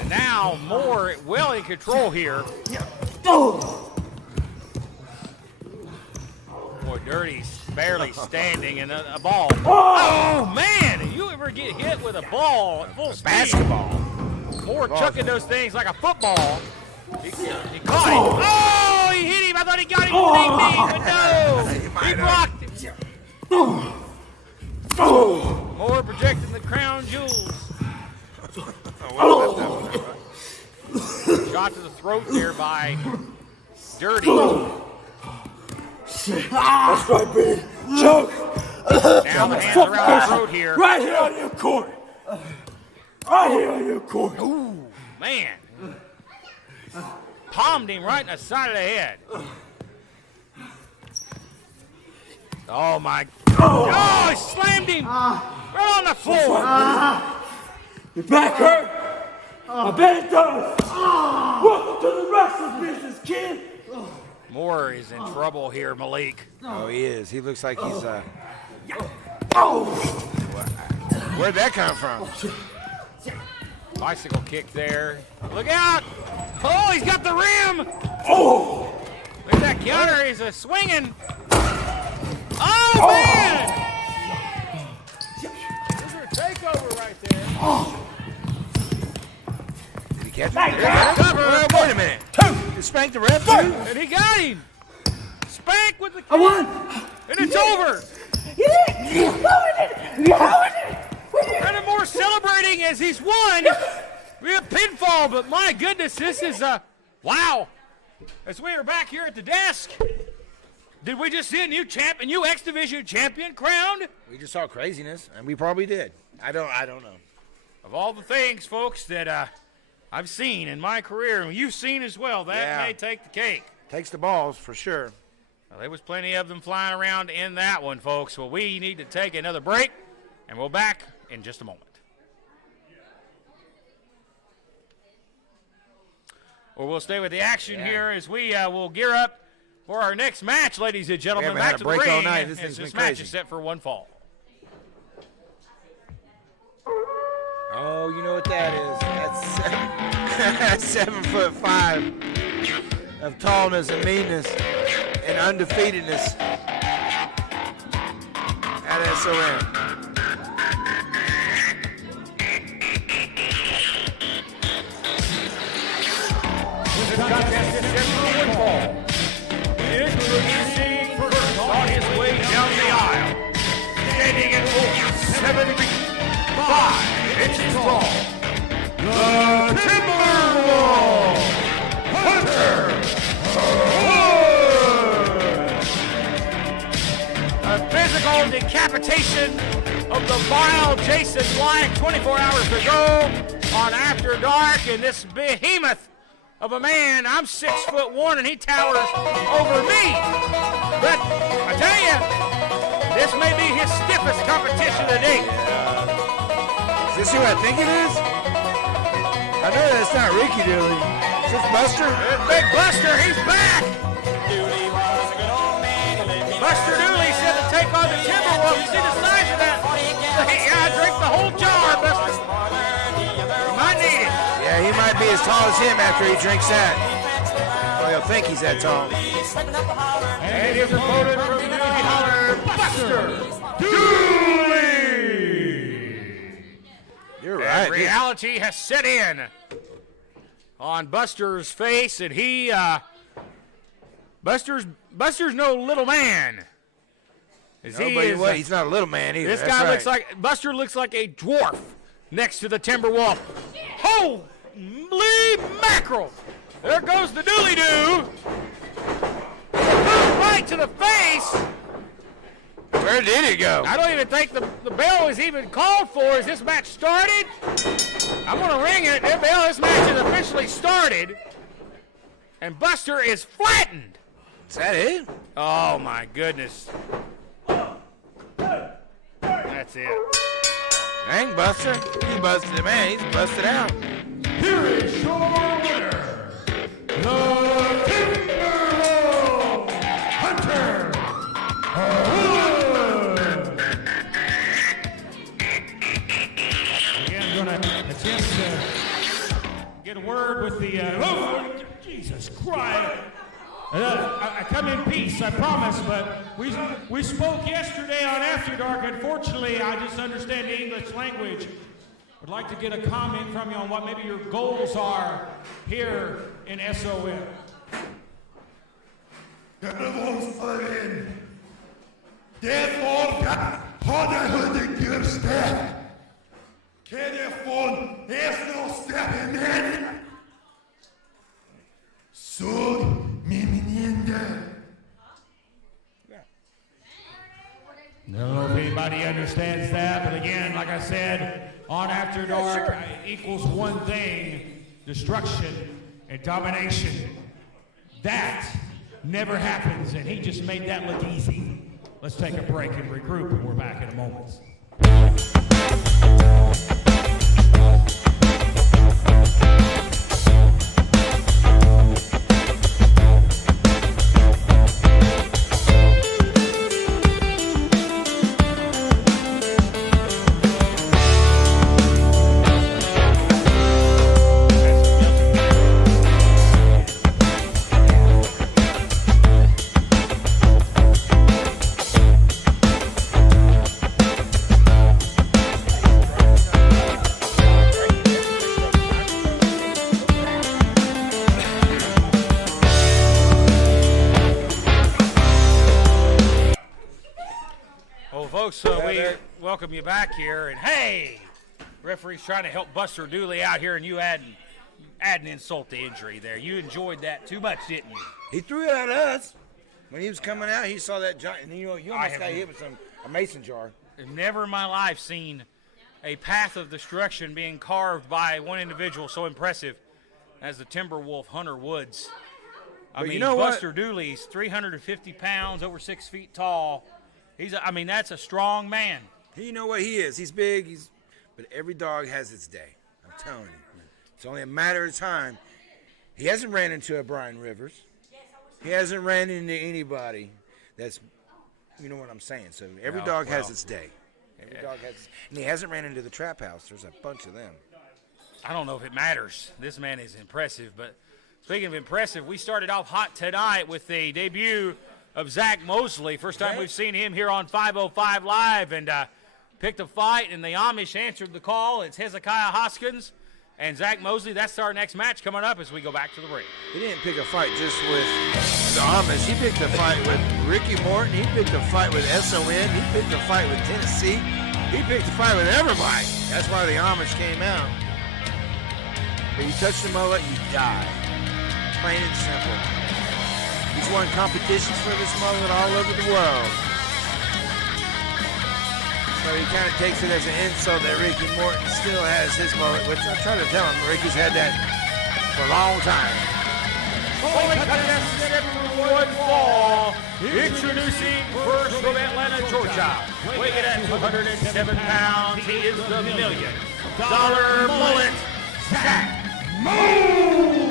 And now Moore well in control here. Boy, Dirty's barely standing in a ball. Oh man! You ever get hit with a ball at full speed? Basketball. Moore chucking those things like a football. He caught him. Oh, he hit him. I thought he got him with the knee, but no. He blocked him. Moore projecting the crown jewels. Shot to the throat there by Dirty. That's right, Brady. Choke. Now the hands around the throat here. Right here on your court. Right here on your court. Ooh, man. Palmed him right in the side of the head. Oh, my. Oh, he slammed him right on the floor. Your back hurt? I bet it does. Welcome to the wrestling business, kid. Moore is in trouble here, Malik. Oh, he is. He looks like he's, Oh! Where'd that come from? Bicycle kick there. Look out! Oh, he's got the rim! Oh! Look at that counter. He's swinging. Oh, man! There's a takeover right there. Did he catch Thank it? God. Cover. Wait a minute. You spanked the ref, too? And he got him. Spank with the kick. I won! And it's over. Brandon Moore celebrating as he's won. We have pinfall, but my goodness, this is wow. As we are back here at the desk, did we just see a new X Division champion crowned? We just saw craziness, and we probably did. I don't know. Of all the things, folks, that I've seen in my career, and you've seen as well, that may take the cake. Takes the balls, for sure. Well, there was plenty of them flying around in that one, folks. Well, we need to take another break, and we'll back in just a moment. Or we'll stay with the action here as we will gear up for our next match, ladies and gentlemen. We Back haven't to had a the break ring. all night. This as thing's this been match crazy. is set for one fall. Oh, you know what that is? That's 7'5" of tallness and meanness and undefeatedness at SOM. This contest is set for one fall. Introducing first on his way down the aisle, standing at 7 feet 5 inches tall, the Timberwolf Hunter Wood. A physical decapitation of the vile Jason White 24 hours ago on After Dark, and this behemoth of a man. I'm 6'1" and he towers over me. But I tell you, this may be his stiffest competition to date. Is this who I think it is? I know that's not Ricky Dooley. Is this Buster? It's Big Buster, he's back! Buster Dooley said to take on the Timberwolf. You see the size of that? Yeah, I drink the whole jar, Buster. You might need it. Yeah, he might be as tall as him after he drinks that. Well, he'll think he's that tall. And his opponent from New Holler, Buster Dooley. You're right. And reality has set in on Buster's face, and he, Buster's no little man. He's not a little man either. This That's guy right. Buster looks like a dwarf next to the Timberwolf. Holy mackerel! There goes the dooley-doo. Right to the face. Where did it go? I don't even think the bell was even called for as this match started. I'm going to ring it. This match has officially started. And Buster is flattened. Is that it? Oh, my goodness. That's it. Dang, Buster. He busted him, man. He's busted out. Here is your winner, the Timberwolf Hunter Wood. Again, I'm going to attempt to get a word with the. Jesus Christ! I come in peace, I promise, but we spoke yesterday on After Dark. Unfortunately, I just understand the English language. I'd like to get a comment from you on what maybe your goals are here in SOM. I don't know if anybody understands that, but again, like I said, on After Dark equals one thing: destruction and domination. That never happens, and he just made that look easy. Let's take a break and regroup, and we're back in a moment. Folks, we welcome you back here, and hey, referee's trying to help Buster Dooley out here, and you add an insult to injury there. You enjoyed that too much, didn't you? He threw it at us. When he was coming out, he saw that giant, and you almost got hit with a mason jar. I've never in my life seen a path of destruction being carved by one individual so impressive as the Timberwolf Hunter Woods. I mean, Buster Dooley's 350 pounds, over 6 feet tall. That's a strong man. You know what he is. He's big. But every dog has its day. I'm telling you. It's only a matter of time. He hasn't ran into a Brian Rivers. He hasn't ran into anybody that's, you know what I'm saying. So every dog has its day. Every dog has and he hasn't ran into the trap house. There's a bunch of them. I don't know if it matters. This man is impressive. But speaking of impressive, we started off hot tonight with the debut of Zach Mosley. First time we've seen him here on 505 Live, and picked a fight, and the Amish answered the call. It's Hezekiah Hoskins and Zach Mosley. That's our next match coming up as we go back to the ring. He didn't pick a fight just with the Amish. He picked a fight with Ricky Morton. He picked a fight with SON. He picked a fight with Tennessee. He picked a fight with everybody. That's why the Amish came out. But you touch the mullet, you die. Plain and simple. He's won competitions for this mullet all over the world. So he kind of takes it as an insult that Ricky Morton still has his mullet, which I try to tell him Ricky's had that for a long time. Holy contestant number 1 fall, introducing first from Atlanta, Georgia, weighing at 207 pounds, he is the $1 million mullet, Zach Mosley.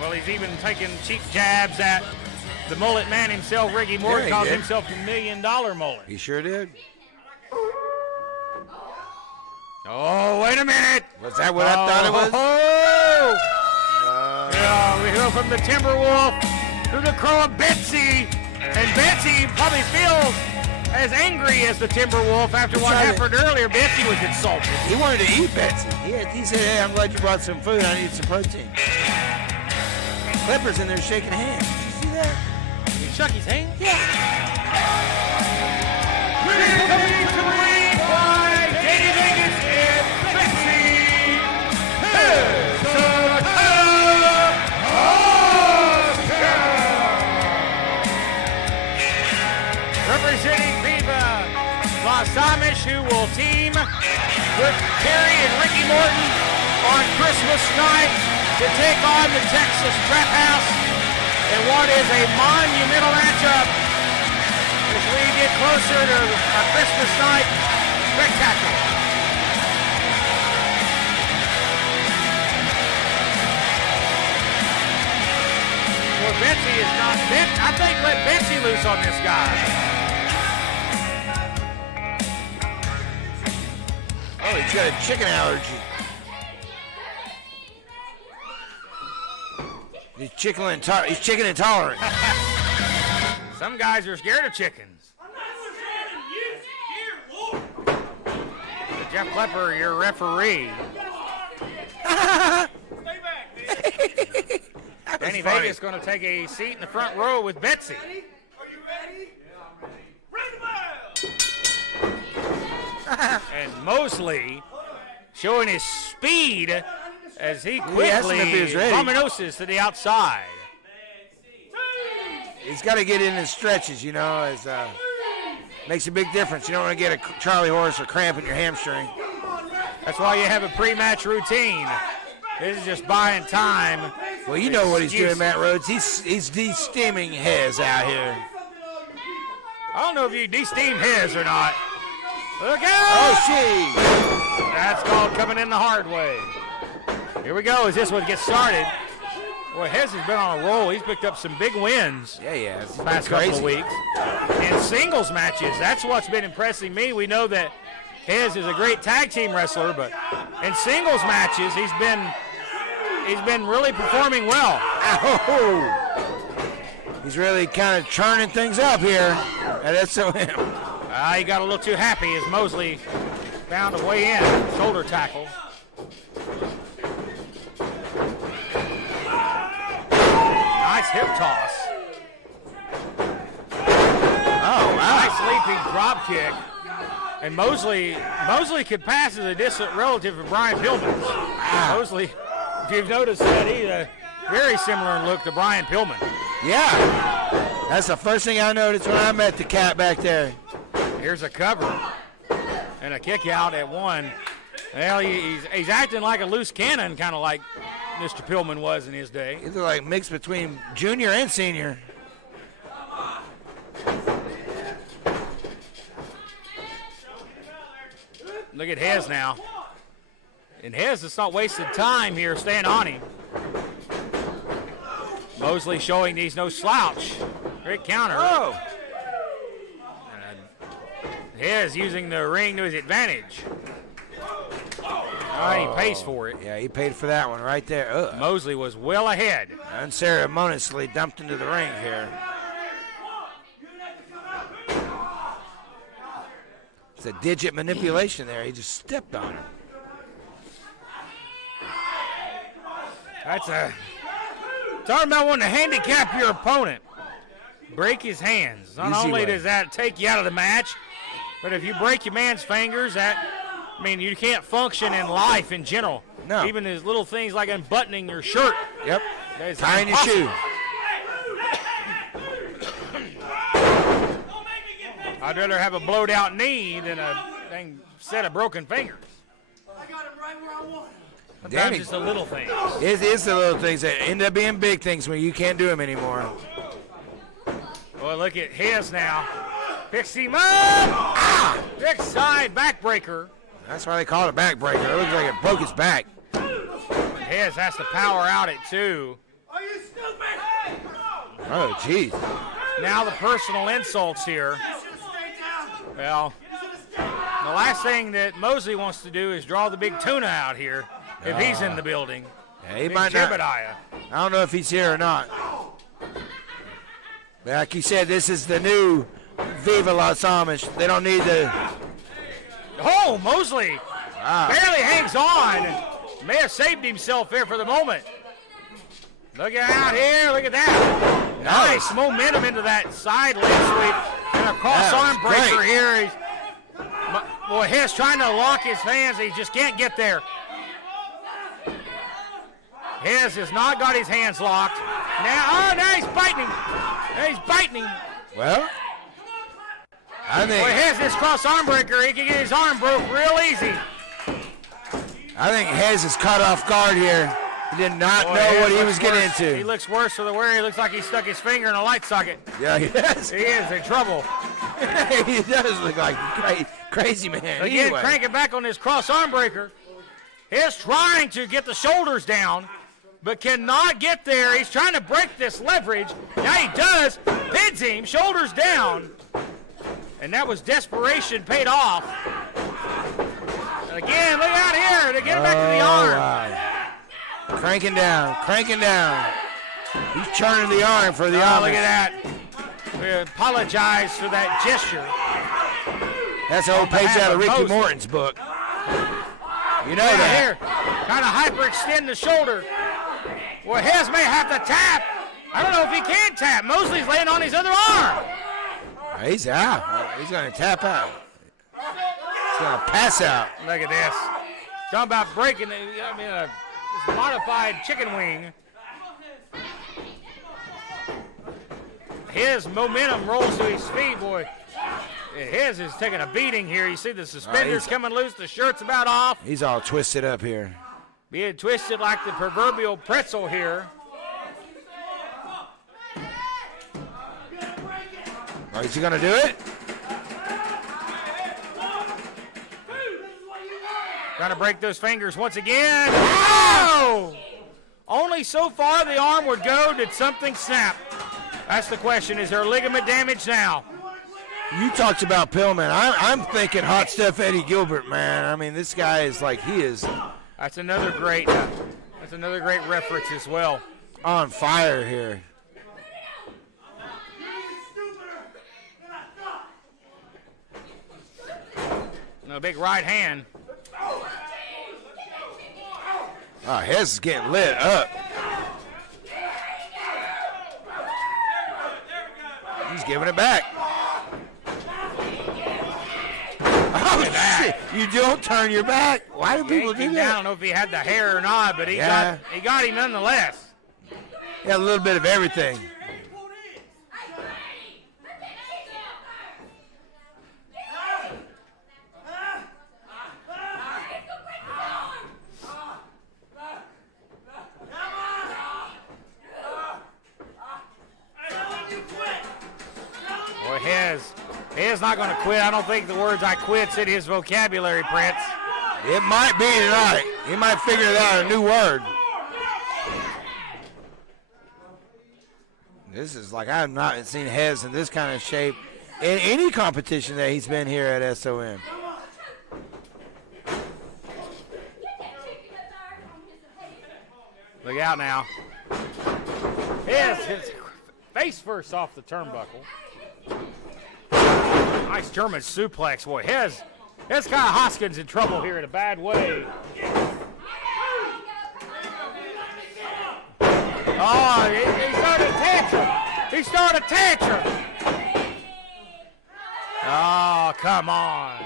Well, he's even taking cheap jabs at the mullet man himself. Ricky Morton called himself the $1 million mullet. He sure did. Oh, wait a minute. Was that what I thought it was? Yeah, we hear from the Timberwolf to the Crow of Betsy. And Betsy probably feels as angry as the Timberwolf after what happened earlier. Betsy was insulted. He wanted to eat Betsy. He said, hey, I'm glad you brought some food. I need some protein. Clippers in there shaking hands. Did you see that? He shook his hand? Yeah. Coming to the ring by Katie Vegas and Betsy. Representing Viva Los Amish, who will team with Terry and Ricky Morton on Christmas night to take on the Texas Trap House in what is a monumental matchup as we get closer to our Christmas night spectacular. Well, Betsy is not bent. I think let Betsy loose on this guy. Oh, he's got a chicken allergy. He's chicken intolerant. Some guys are scared of chickens. I'm not scared of you. Here, Lord. Jeff Klepper, your referee. Stay back, man. Danny Vegas going to take a seat in the front row with Betsy. Are you ready? Yeah, I'm ready. Ring the bell. And Mosley showing his speed as he quickly vominoses to the outside. He's got to get in his stretches, you know, as makes a big difference. You don't want to get a Charlie horse or cramp in your hamstring. That's why you have a pre-match routine. This is just buying time Well, you know what he's doing, Matt Rhodes. He's de-steaming Hez out here. I don't know if you de-steam his or not. Look out! Oh, she. That's called coming in the hard way. Here we go as this one gets started. Boy, Hez has been on a roll. He's picked up some big wins. Yeah. The past couple of weeks. And singles matches, that's what's been impressing me. We know that Hez is a great tag team wrestler, but in singles matches, he's been really performing well. Ow. He's really kind of churning things up here at SOM. He got a little too happy as Mosley found a way in. Shoulder tackle. Nice hip toss. Oh, wow. Nice leaping drop kick. And Mosley could pass as a distant relative of Brian Pillman. Wow. Mosley, if you've noticed that, he's very similar in look to Brian Pillman. Yeah. That's the first thing I noticed when I met the cat back there. Here's a cover and a kick out at one. Well, he's acting like a loose cannon, kind of like Mr. Pillman was in his day. He's like mixed between junior and senior. Look at Hez now. And Hez is not wasting time here staying on him. Mosley showing he's no slouch. Great counter. Oh. Hez using the ring to his advantage. He pays for it. Yeah, he paid for that one right there. Ugh. Mosley was well ahead. Unceremoniously dumped into the ring here. It's a digit manipulation there. He just stepped on him. Talking about wanting to handicap your opponent. Break his hands. Not Easy only way. does that take you out of the match, but if you break your man's fingers, you can't function in life in general. No. Even as little things like unbuttoning your shirt. Yep. That's Tying your impossible. shoe. I'd rather have a blowed out knee than a set of broken fingers. I got him right where I want him. Sometimes it's the little things. It is the little things that end up being big things when you can't do them anymore. Well, look at Hez now. Picks him up. Big side backbreaker. That's why they call it a backbreaker. It looks like it broke his back. Hez has to power out at 2. Are you stupid? Oh, jeez. Now the personal insults here. Well, the last thing that Mosley wants to do is draw the big tuna out here if he's in the building. Yeah, he Big might not. Jebediah. I don't know if he's here or not. But like you said, this is the new Viva Los Amish. They don't need the... Oh, Mosley Wow. barely hangs on. May have saved himself here for the moment. Look out here. Look at that. Nice momentum into that side leg sweep. And a cross arm breaker great. here. Boy, Hez trying to lock his hands. He just can't get there. Hez has not got his hands locked. Now he's biting him. Now he's biting him. Well, I think... Boy, Hez this cross arm breaker. He can get his arm broke real easy. I think Hez is caught off guard here. He did not Boy, know Hez what he looks was getting worse. into. He looks worse for the wear. He looks like he stuck his finger in a light socket. Yeah, he does. He is in trouble. He does look like a crazy man. Again, Anyway. cranking back on this cross arm breaker. He's trying to get the shoulders down, but cannot get there. He's trying to break this leverage. Now he does. Pins him, shoulders down. And that was desperation paid off. And again, look out here to get him back to the arm. Wow. Cranking down, cranking down. He's churning the arm for the Oh, Amish. look at that. We apologize for that gesture. That's an old page behalf out of of Ricky Mosley. Morton's book. You know Right that. here, kind of hyperextend the shoulder. Well, Hez may have to tap. I don't know if he can tap. Mosley's laying on his other arm. He's out. He's going to tap out. He's going to pass out. Look at this. Talking about breaking, this modified chicken wing. His momentum rolls to his feet, boy. His is taking a beating here. You see the suspenders coming loose. The shirt's about off. He's all twisted up here. Being twisted like the proverbial pretzel here. is he going to do it? Trying to break those fingers once again. Oh! Only so far the arm would go. Did something snap? That's the question. Is there ligament damage now? You talked about Pillman. I'm thinking hot stuff Eddie Gilbert, man. I mean, this guy is like, he is That's another great reference as well. on fire here. A big right hand. Oh, Hez is getting lit up. He's giving it back. Oh, shit. You don't turn your back. Why do people do that? I don't know if he had the hair or not, but he got him nonetheless. Yeah, a little bit of everything. Boy, Hez not going to quit. I don't think the words "I quit's" in his vocabulary, Prince. It might be tonight. He might figure out a new word. This is like, I have not seen Hez in this kind of shape in any competition that he's been here at SOM. Look out now. Hez hits face first off the turnbuckle. Nice German suplex, boy. Hez kind of Hoskins in trouble here in a bad way. Oh, he started a tantrum. He started a tantrum. Oh, come on.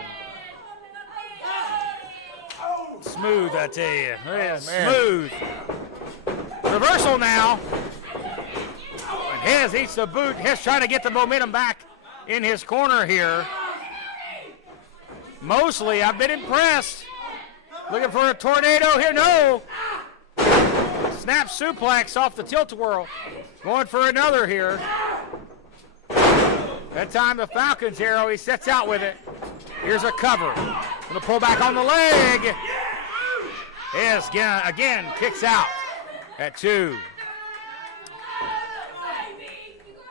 Smooth, I tell you. Smooth. Reversal now. And Hez eats the boot. Hez trying to get the momentum back in his corner here. Mosley, I've been impressed. Looking for a tornado here. No. Snap suplex off the tilt-a-whirl. Going for another here. That time the Falcons arrow. He sets out with it. Here's a cover. Gonna pull back on the leg. Hez again kicks out at 2.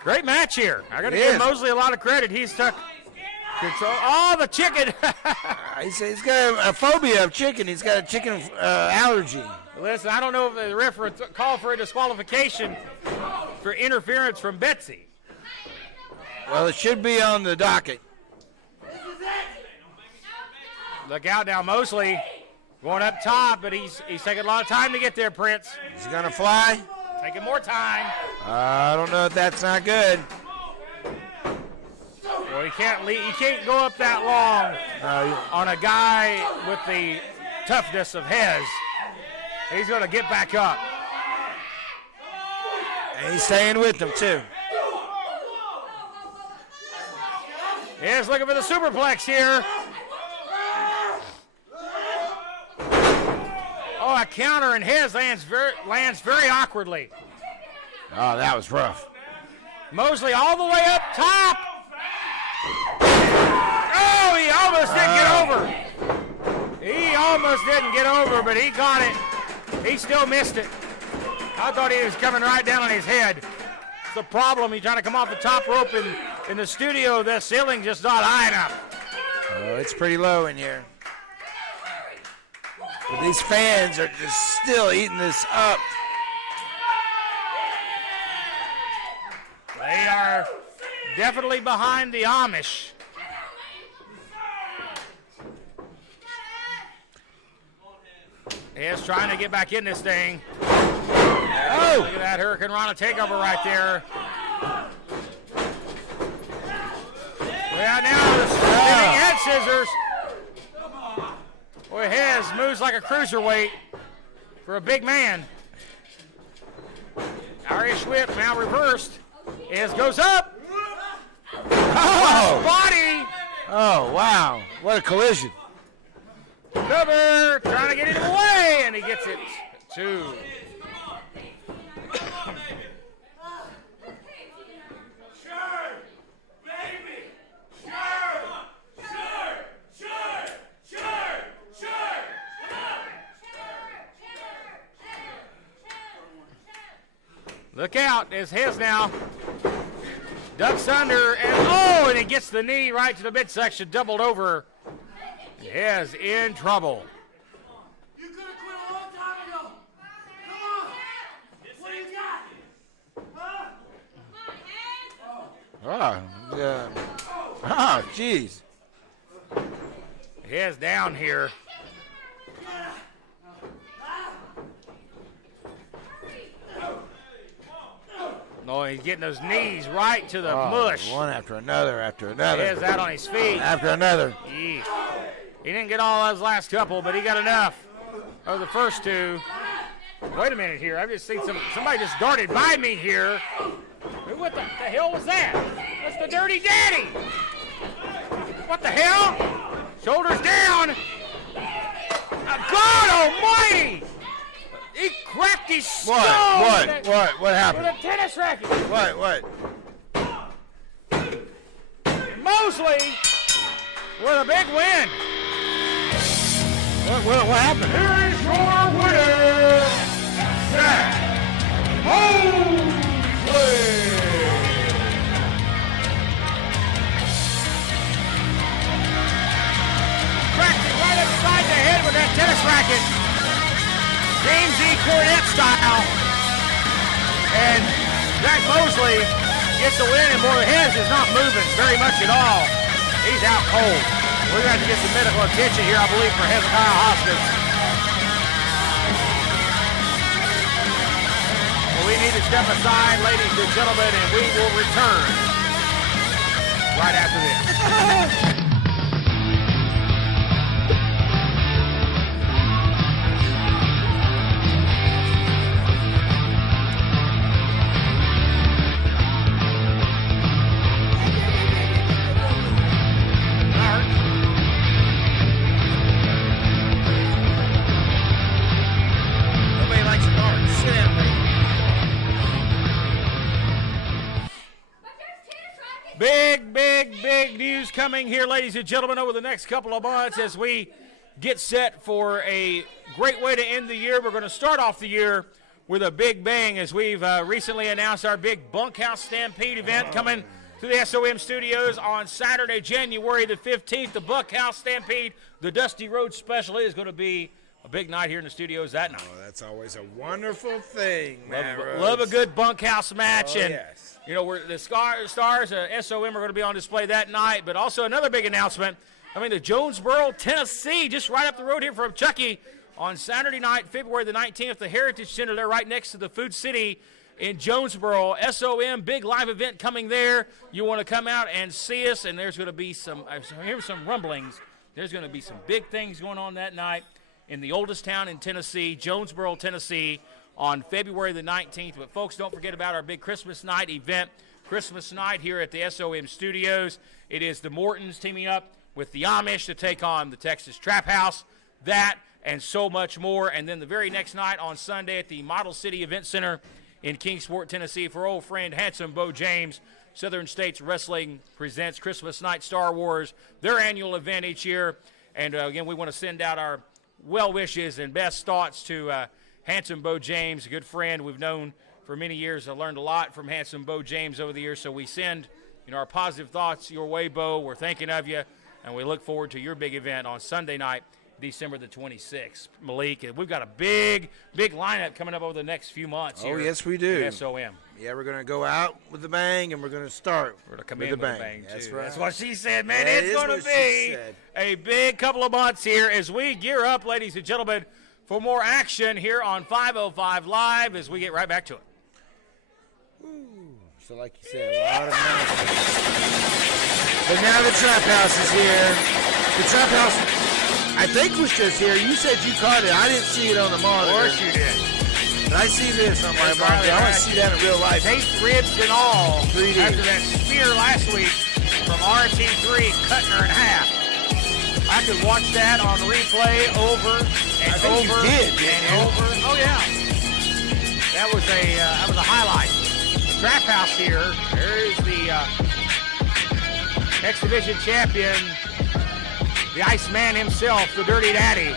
Great match here. I got to give Mosley a lot of credit. He's took control. Oh, the chicken. He's got a phobia of chicken. He's got a chicken allergy. Listen, I don't know if the referee called for a disqualification for interference from Betsy. Well, it should be on the docket. Look out now, Mosley going up top, but he's taking a lot of time to get there, Prince. Is he going to fly? Taking more time. I don't know if that's not good. Well, he can't go up that long on a guy with the toughness of Hez. He's going to get back up. And he's staying with them, too. Hez looking for the superplex here. Oh, a counter, and Hez lands very awkwardly. Oh, that was rough. Mosley all the way up top. Oh, he almost didn't get over. He almost didn't get over, but he got it. He still missed it. I thought he was coming right down on his head. It's the problem. He's trying to come off the top rope in the studio. The ceiling just not high enough. Oh, it's pretty low in here. But these fans are just still eating this up. They are definitely behind the Amish. Hez trying to get back in this thing. Oh! Look at that Hurricane Rana takeover right there. Yeah, now the spinning head scissors. Boy, Hez moves like a cruiserweight for a big man. Irish whip now reversed. Hez goes up. Oh! Body. Oh, wow. What a collision. Cover, trying to get it away, and he gets it. 2. Look out. It's his now. Ducks under, and he gets the knee right to the midsection, doubled over. His in trouble. You could have quit a long time ago. Come on. What do you got? Huh? Jeez. His down here. No, he's getting those knees right to the mush. One after another, after another. He is out on his feet. After another. He didn't get all those last couple, but he got enough of the first two. Wait a minute here. I've just seen somebody just darted by me here. What the hell was that? That's the Dirty Daddy. What the hell? Shoulders down. God almighty! He cracked his skull. What happened? With a tennis racket. What? Mosley with a big win. What happened? Here is your winner, Mosley. Cracked it right upside the head with that tennis racket. James E. Cornette style. And Jack Mosley gets the win, and Morehead is not moving very much at all. He's out cold. We're going to have to get some medical attention here, I believe, for Hezekiah Hoskins. Well, we need to step aside, ladies and gentlemen, and we will return right after this. Big news coming here, ladies and gentlemen, over the next couple of months as we get set for a great way to end the year. We're going to start off the year with a big bang as we've recently announced our big Bunkhouse Stampede event coming to the SOM studios on Saturday, January the 15th. The Bunkhouse Stampede, the Dusty Road Special, is going to be a big night here in the studios that night. Oh, that's always a wonderful thing, man. Love a good bunkhouse match. And yes. you know, the stars, SOM are going to be on display that night. But also another big announcement. The Jonesboro, Tennessee, just right up the road here from Chucky, on Saturday night, February the 19th, the Heritage Center there right next to the Food City in Jonesboro. SOM, big live event coming there. You want to come out and see us, and there's going to be some rumblings. There's going to be some big things going on that night in the oldest town in Tennessee, Jonesboro, Tennessee, on February the 19th. But, folks, don't forget about our big Christmas night event, Christmas night here at the SOM studios. It is the Mortons teaming up with the Amish to take on the Texas Trap House, that and so much more. And then the very next night on Sunday at the Model City Event Center in Kingsport, Tennessee, for old friend Handsome Bo James, Southern States Wrestling presents Christmas Night Star Wars, their annual event each year. And, again, we want to send out our well wishes and best thoughts to Handsome Bo James, a good friend we've known for many years. I learned a lot from Handsome Bo James over the years, so we send our positive thoughts your way, Bo. We're thinking of you, and we look forward to your big event on Sunday night, December the 26th. Malik, we've got a big lineup coming up over the next few months here. Oh, yes, we do. At SOM. Yeah, we're going to go out with a bang, and we're going to start We're going to come with in a with bang. a bang, too. That's right. That's what she said, man. That It's is going to what she be said. a big couple of months here as we gear up, ladies and gentlemen, for more action here on 505 Live as we get right back to it. So like you said, a lot of money. But now the Trap House is here. The Trap House, I think, was just here. You said you caught it. I didn't see it on the monitor. Of course you did. But I see this on my monitor. I want to see that in real life. 8 ribs and all 3D. after that spear last week from RT3 cutting her in half. I could watch that on replay over and I think over you did, and over. Oh yeah, that was a highlight. The Trap House here. There is the X-Division champion, the Iceman himself, the Dirty Daddy.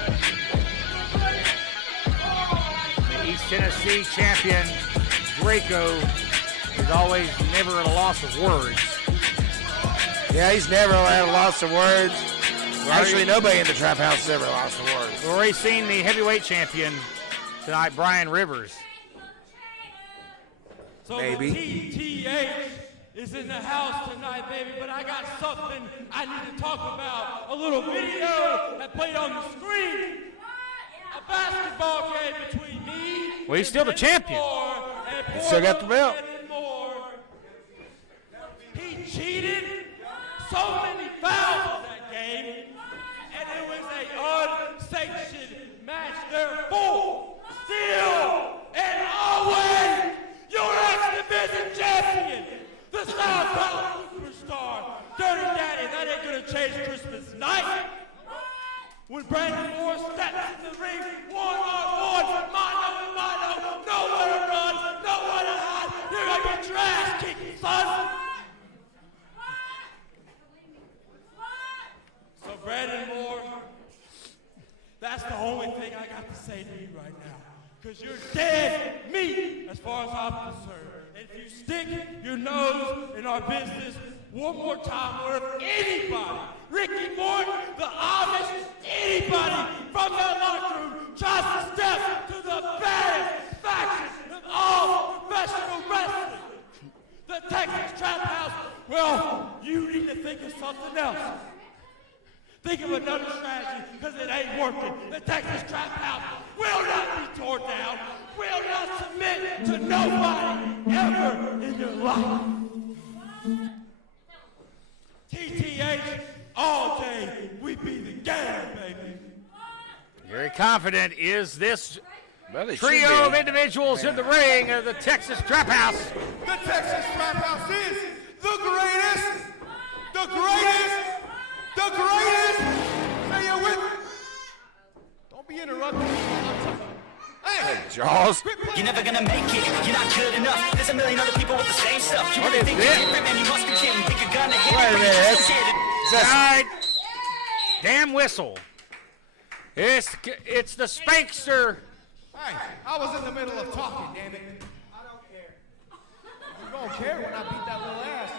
The East Tennessee champion, Draco is always never at a loss of words. Yeah, he's never had a loss of words. Actually, nobody in the trap house has ever lost a word. We've already seen the heavyweight champion tonight, Brian Rivers. So Maybe. the TTH is in the house tonight, baby, but I got something I need to talk about. A little video that played on the screen. A basketball game between me. Well, he's still the champion. He still got the belt. He cheated. So many fouls in that game, and it was a unsanctioned match. Therefore, still and always, your ex-division champion, the South Palace superstar, Dirty Daddy. That ain't gonna change Christmas night. When Brandon Moore steps in the ring, one-on-one, mano-a-mano, nowhere to run, nowhere to hide. You're gonna get your ass kicked, son. So Brandon Moore, that's the only thing I got to say to you right now. Because you're dead meat as far as I'm concerned. And if you stick your nose in our business one more time, or if anybody, Ricky Morton, the Amish, anybody from that locker room tries to step to the baddest faction of all professional wrestling, the Texas Trap House, well, you need to think of something else. Think of another strategy, because it ain't working. The Texas Trap House will not be torn down, will not submit to nobody ever in your life. TTH, all day, we be the game, baby. Very confident is this Well, they trio should of be. individuals in the ring of the Texas Trap House. The Texas Trap House is the greatest, the greatest, the greatest. Say you with me. Don't be interrupting. Hey, Jaws. You're never gonna make it, you're not good enough. There's a million other people with the same stuff. You What really is think this? you're different, man, you must be kidding. Think you're gonna hit Wait a it, but minute, you're that's- just scared. All right. Damn whistle. It's the Spankster. hey, I was in the middle of talking, damn it. I don't care. You don't care when I beat that little ass.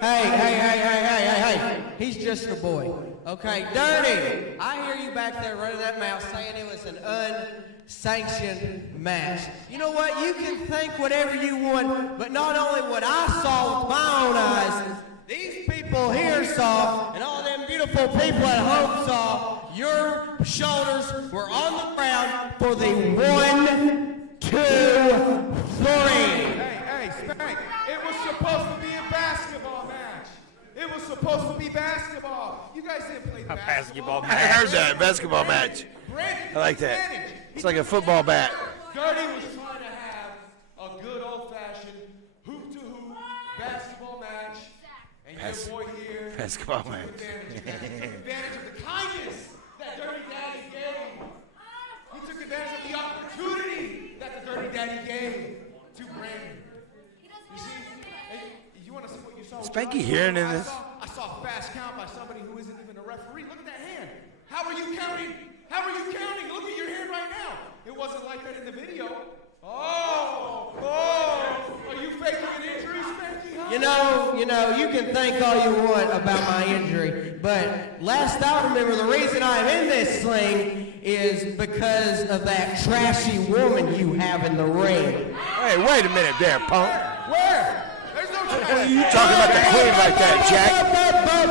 Hey. He's just a boy. Okay, Dirty. I hear you back there running that mouth saying it was an unsanctioned match. You know what? You can think whatever you want, but not only what I saw with my own eyes, these people here saw, and all them beautiful people at home saw, your shoulders were on the ground for the 1, 2, 3. Hey, Spank, it was supposed to be a basketball match. It was supposed to be basketball. You guys didn't play basketball. I heard that basketball match. I like that. It's like a football bat. Dirty was trying to have a good old-fashioned hoop-to-hoop basketball match, and your boy here Basketball took match. advantage of the kindness that Dirty Daddy gave. He took advantage of the opportunity that the Dirty Daddy gave to Brandon. You see? Hey, you want to see what you saw? Spanky hearing in this? I saw a fast count by somebody who isn't even a referee. Look at that hand. How are you counting? How are you counting? Look at your hand right now. It wasn't like that in the video. Oh! Are you faking an injury, Spanky? Huh? You know, you can think all you want about my injury, but last I remember, the reason I'm in this sling is because of that trashy woman you have in the ring. Hey, wait a minute there, punk. Where? There's no chance. You talking about the queen like that, Jack?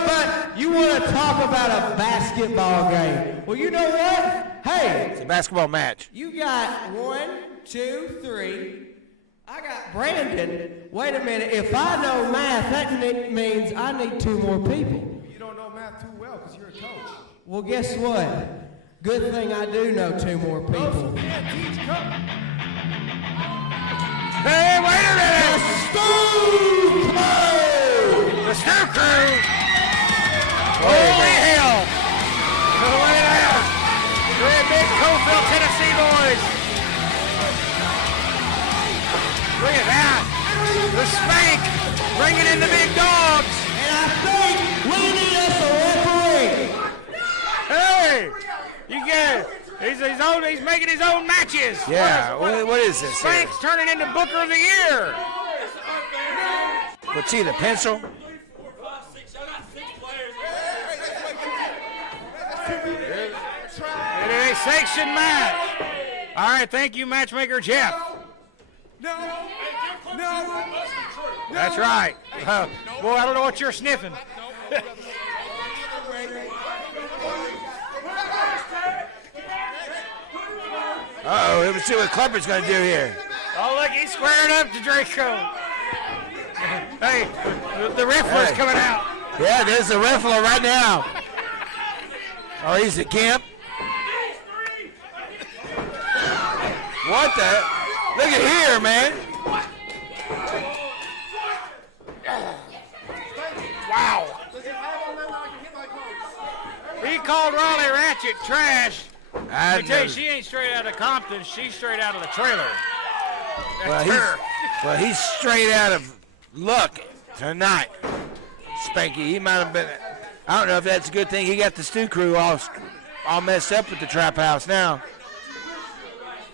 But you want to talk about a basketball game. Well, you know what? Hey, It's a basketball match. you got 1, 2, 3. I got Brandon. Wait a minute. If I know math, that means I need 2 more people. You don't know math too well because you're a coach. Well, guess what? Good thing I do know 2 more Those people. who can't teach, come. Hey, wait a minute! The Stew Crew! Holy hell! Look at that! We're big Cofield, Tennessee boys! Look at that! The Spank bringing in the big dogs! And I think we need us a referee. Hey! You get He's making his own matches. Yeah, what is this here? Spank's turning into Booker of the Year. What's he, the pencil? It is a sanctioned match. All right, thank you, matchmaker Jeff. No. That's right. Boy, I don't know what you're sniffing. Uh-oh, let's see what Klepper's going to do here. Oh, look, he's squaring up to Draco. Hey, the wrestler's coming out. Yeah, there's the wrestler right now. Oh, he's a gimp. What the? Look at here, man. Wow. He called Raleigh Ratchet trash. I tell you, she ain't straight out of Compton. She's straight out of the trailer. That's her. He's straight out of luck tonight. Spanky, he might have been. I don't know if that's a good thing. He got the stew crew all messed up with the trap house now.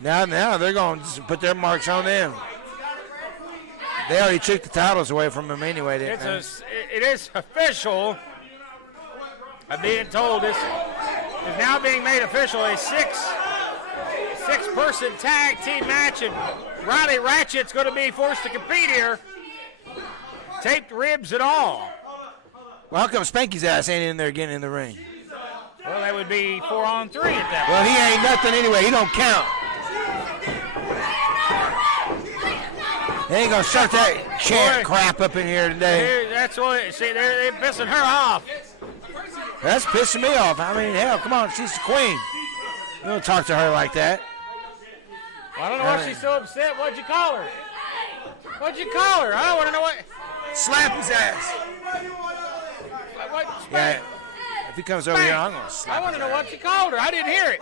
Now they're going to put their marks on them. They already took the titles away from them anyway, didn't they? It is official. I'm being told this is now being made official. A six-person tag team match, and Riley Ratchet's going to be forced to compete here. Taped ribs and all. Well, how come Spanky's ass ain't in there getting in the ring? Well, that would be 4-on-3 at that point. Well, he ain't nothing anyway. He don't count. They ain't gonna start that chant crap up in here today. That's what. See, they're pissing her off. That's pissing me off. I mean, hell, come on, she's the queen. You don't talk to her like that. Well, I don't know why she's so upset. What'd you call her? What'd you call her? I want to know what. Slap his ass. Yeah. If he comes over here, I'm gonna slap him. I want to know what you called her. I didn't hear it.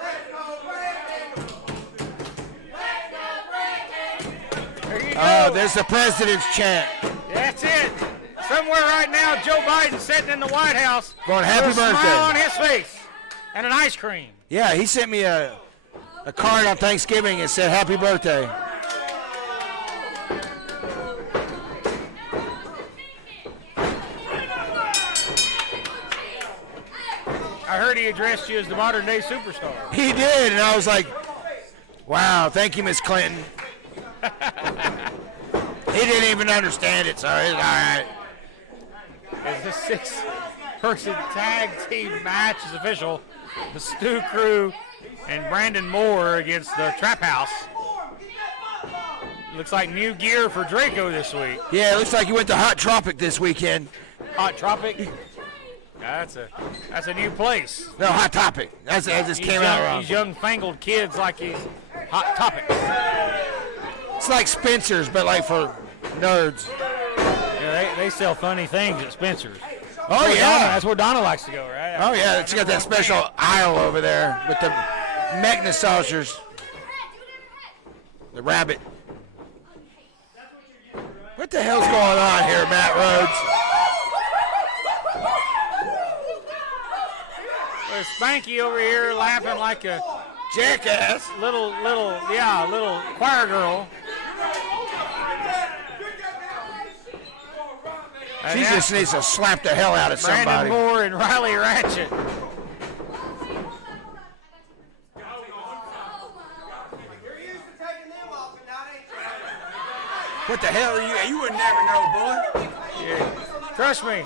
Oh, there's the president's chant. That's it. Somewhere right now, Joe Biden's sitting in the White House. Going, happy birthday. With a smile on his face and an ice cream. Yeah, he sent me a card on Thanksgiving and said happy birthday. I heard he addressed you as the modern day superstar. He did, and I was like, wow, thank you, Miss Clinton. He didn't even understand it, so it's all right. As the six-person tag team match is official, the Stu Crew and Brandon Moore against the Trap House. Looks like new gear for Draco this week. Yeah, it looks like he went to Hot Tropic this weekend. Hot Tropic? That's a new place. No, Hot Topic. That just came out wrong. These young fangled kids like he's Hot Topic. It's like Spencer's, but like for nerds. Yeah, they sell funny things at Spencer's. Oh, yeah. That's where Donna likes to go, right? Oh, yeah. It's got that special aisle over there with the Mechna saucers. The rabbit. What the hell's going on here, Matt Rhodes? There's Spanky over here laughing like a jackass. Little choir girl. She just needs to slap the hell out of somebody. Brandon Moore and Riley Ratchet. What the hell are you? You would never know, boy. Yeah. Trust me.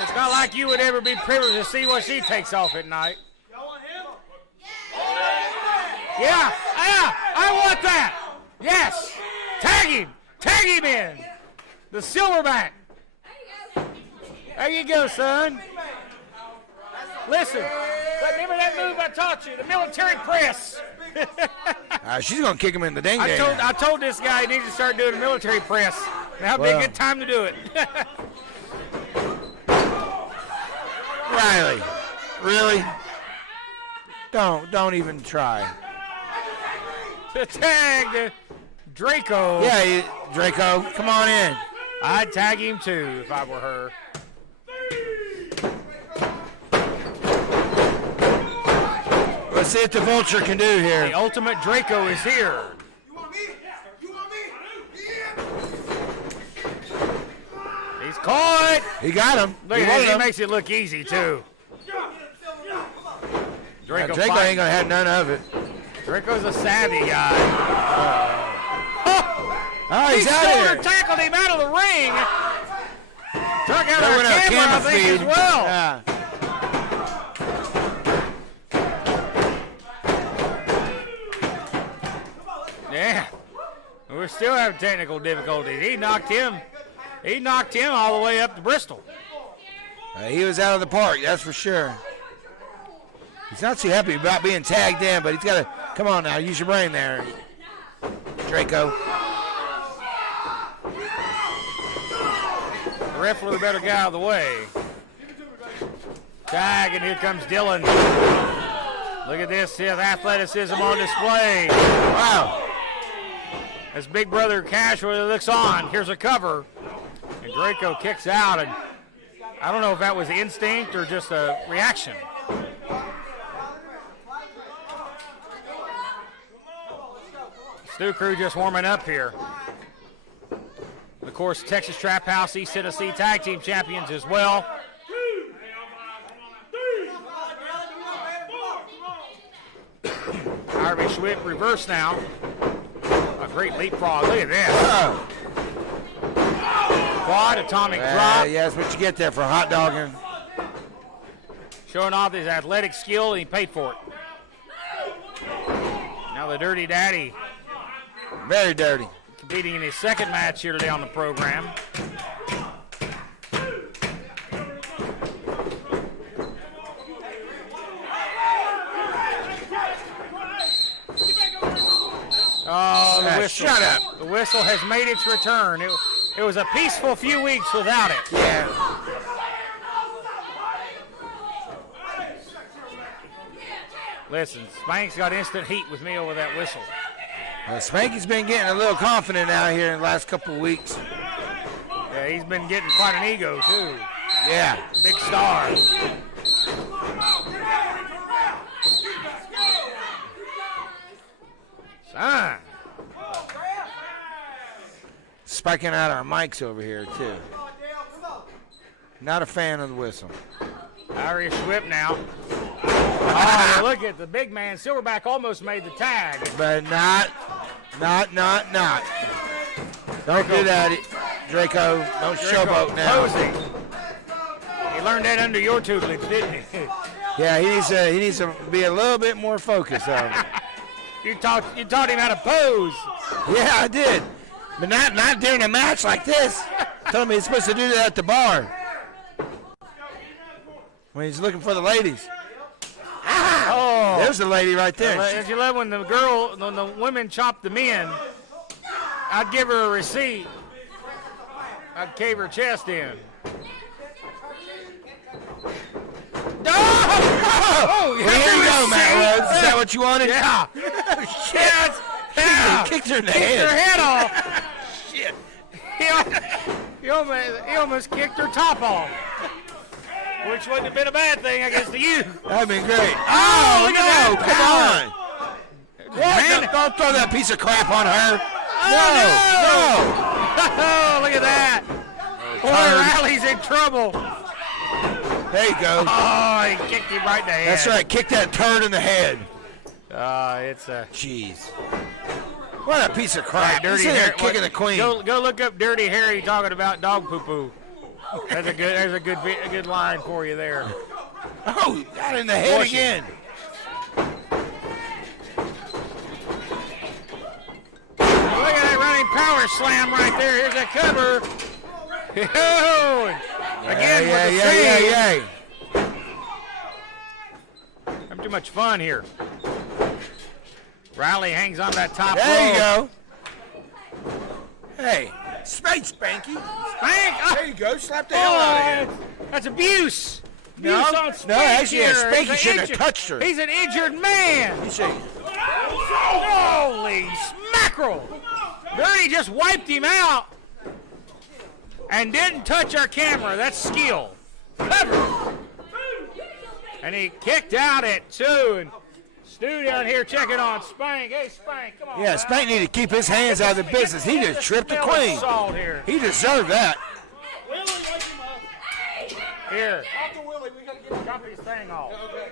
It's not like you would ever be privileged to see what she takes off at night. Yeah, I want that. Yes. Tag him in. The silverback. There you go, son. Listen, remember that move I taught you, the military press. She's going to kick him in the ding-dang. I told this guy he needs to start doing a military press. That'll be a good time to do it. Riley, really? Don't even try. To tag Draco. Yeah, Draco, come on in. I'd tag him too if I were her. Let's see what the Vulture can do here. The ultimate Draco is here. He's caught. He got him. Look at that. He makes it look easy, too. Draco ain't going to have none of it. Draco's a savvy guy. He's out shoulder here. tackled him out of the ring. Took out our our camera, I think, feed. as well. Yeah. Yeah. We're still having technical difficulties. He knocked him all the way up to Bristol. He was out of the park, that's for sure. He's not too happy about being tagged in, but he's got to, come on now, use your brain there, Draco. The ref blew the better guy out of the way. Tag, and here comes Dylan. Look at this, his athleticism on display. Wow. As Big Brother Cash really looks on, here's a cover. And Draco kicks out, and I don't know if that was instinct or just a reaction. Stu Crew just warming up here. Of course, Texas Trap House, East Tennessee Tag Team Champions as well. Irish whip reverse now. A great leapfrog. Look at this. Quad atomic drop. Yeah, that's what you get there for hot dogging. Showing off his athletic skill, and he paid for it. Now the Dirty Daddy. Very dirty. Competing in his second match here today on the program. Oh, the whistle. Shut up. The whistle has made its return. It was a peaceful few weeks without it. Yeah. Listen, Spank's got instant heat with me over that whistle. Well, Spanky's been getting a little confident out here in the last couple of weeks. Yeah, he's been getting quite an ego, too. Yeah. Big star. Son. Spiking out our mics over here, too. Not a fan of the whistle. Irish whip now. Oh, look at the big man. Silverback almost made the tag. But not. Don't do that, Draco. Don't showboat now. Posing. He learned that under your tutelage, didn't he? Yeah, he needs to be a little bit more focused on it. You taught him how to pose. Yeah, I did. But not during a match like this. Told me he's supposed to do that at the bar. When he's looking for the ladies. Oh, there's the lady right there. As you love when the women chop the men, I'd give her a receipt. I'd cave her chest in. Oh, here you go, Matt Rhodes. Is that what you wanted? Yeah. Shit. Yeah. He kicked her in the Kicked head. her head off. Shit. He almost kicked her top off. Which wouldn't have been a bad thing, I guess, to you. That'd been great. Oh, look at that. Come on. What? Don't throw that piece of crap on her. No. Oh, look at that. Boy, Riley's in trouble. There you go. Oh, he kicked him right in the head. That's right. Kick that turd in the head. It's a... Jeez. What a piece of crap. Dirty Harry Harry. kicking the queen. Go look up Dirty Harry talking about dog poo-poo. There's a good line for you there. Oh, got in the head again. Look at that running power slam right there. Here's a cover. Again with the save. Having too much fun here. Riley hangs on that top rope. There you go. Hey, Spanky. Spank. There you go. Slap the hell out of him. That's abuse. No, Abuse on Spank actually, here. Spanky shouldn't have touched her. He's an injured man. You see. Holy smackerel. Dirty just wiped him out and didn't touch our camera. That's skill. Cover. And he kicked out at 2. And Stu down here checking on Spank. Hey, Spank, come on. Yeah, Spank need to keep his hands out of the business. He just tripped the queen. Here. He deserved that. Willie, wake him up. Here. Talk to Willie. We got to get him drop his thing off. Okay.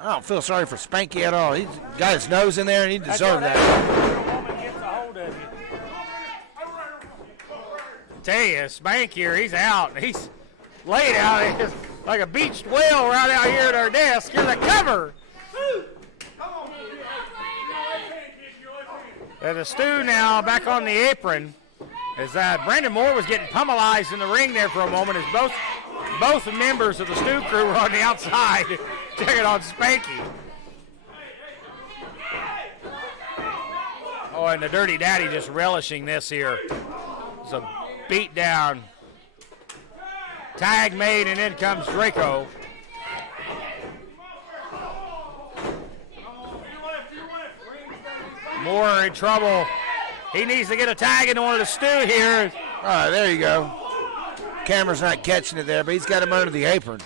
I don't feel sorry for Spanky at all. He's got his nose in there, and he deserved that. Tell you, Spank here, he's out. He's laid out. He's like a beached whale right out here at our desk. Here's a cover. There's a Stu now back on the apron. As Brandon Moore was getting pummelized in the ring there for a moment, as both members of the Stu crew were on the outside checking on Spanky. Oh, and the Dirty Daddy just relishing this here. It's a beat down. Tag made, and in comes Draco. Moore in trouble. He needs to get a tag into one of the Stu here. All right, there you go. Camera's not catching it there, but he's got him under the apron.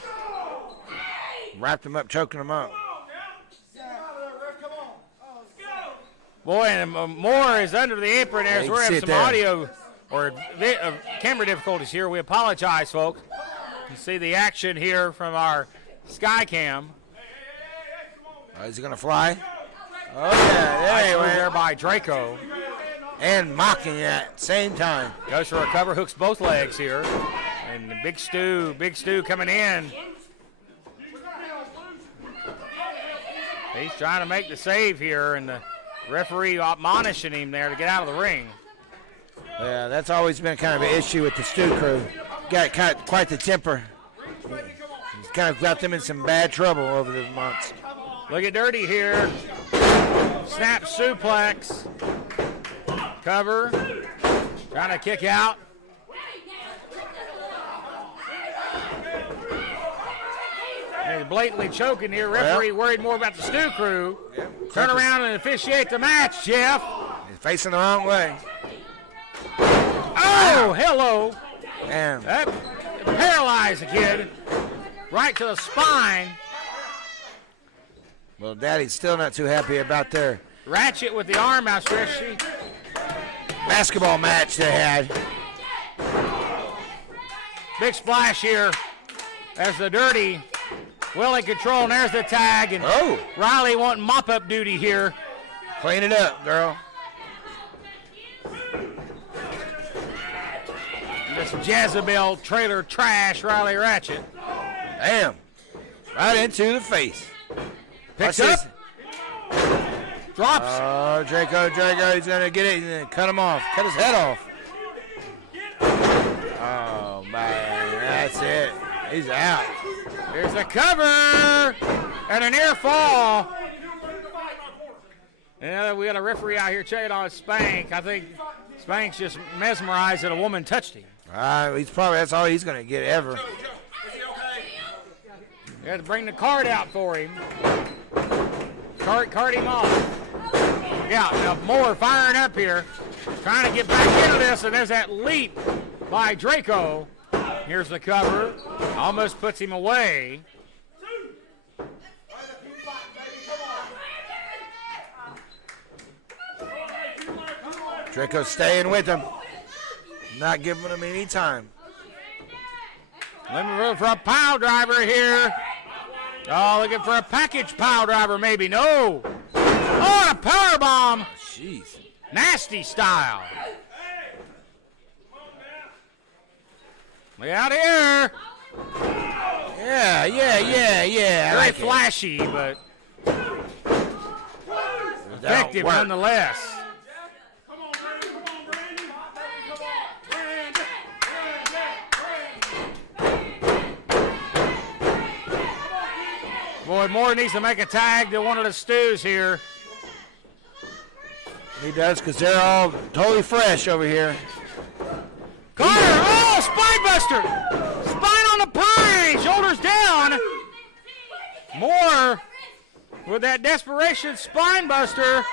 Wrapped him up, choking him up. Boy, and Moore is under the apron as we're having some audio or camera difficulties here. We apologize, folks. You see the action here from our sky cam. Is he going to fly? Oh, yeah, there he went. There by Draco. And mocking at the same time. Goes for a cover, hooks both legs here. And the Big Stu coming in. He's trying to make the save here, and the referee admonishing him there to get out of the ring. Yeah, that's always been kind of an issue with the Stu crew. Got quite the temper. He's kind of got them in some bad trouble over the months. Look at Dirty here. Snap suplex. Cover. Trying to kick out. He's blatantly choking here. Referee worried more about the Stu crew. Turn around and officiate the match, Jeff. He's facing the wrong way. Oh, hello. Damn. That paralyzed the kid. Right to the spine. Well, Daddy's still not too happy about their Ratchet with the arm outstretched. basketball match they had. Big splash here as the Dirty well in control, and there's the tag. And Riley wanting mop-up duty here. Clean it up, girl. This Jezebel trailer trash, Riley Ratchet. Damn. Right into the face. Picks up. Drops. Oh, Draco, he's going to get it and cut him off. Cut his head off. Oh, man, that's it. He's out. Here's the cover and a near fall. And we got a referee out here checking on Spank. I think Spank's just mesmerized that a woman touched him. That's all he's going to get ever. You have to bring the card out for him. Cart him off. Yeah, now Moore firing up here. Trying to get back into this, and there's that leap by Draco. Here's the cover. Almost puts him away. Draco staying with him. Not giving him any time. Looking for a pile driver here. Oh, looking for a package pile driver maybe. No. Oh, a power bomb. Jeez. Nasty style. Look out here. Yeah. Very flashy, but effective nonetheless. Boy, Moore needs to make a tag to one of the Stews here. He does, because they're all totally fresh over here. Carter, oh, spine buster. Spine on the pine, shoulders down. Moore with that desperation spine buster.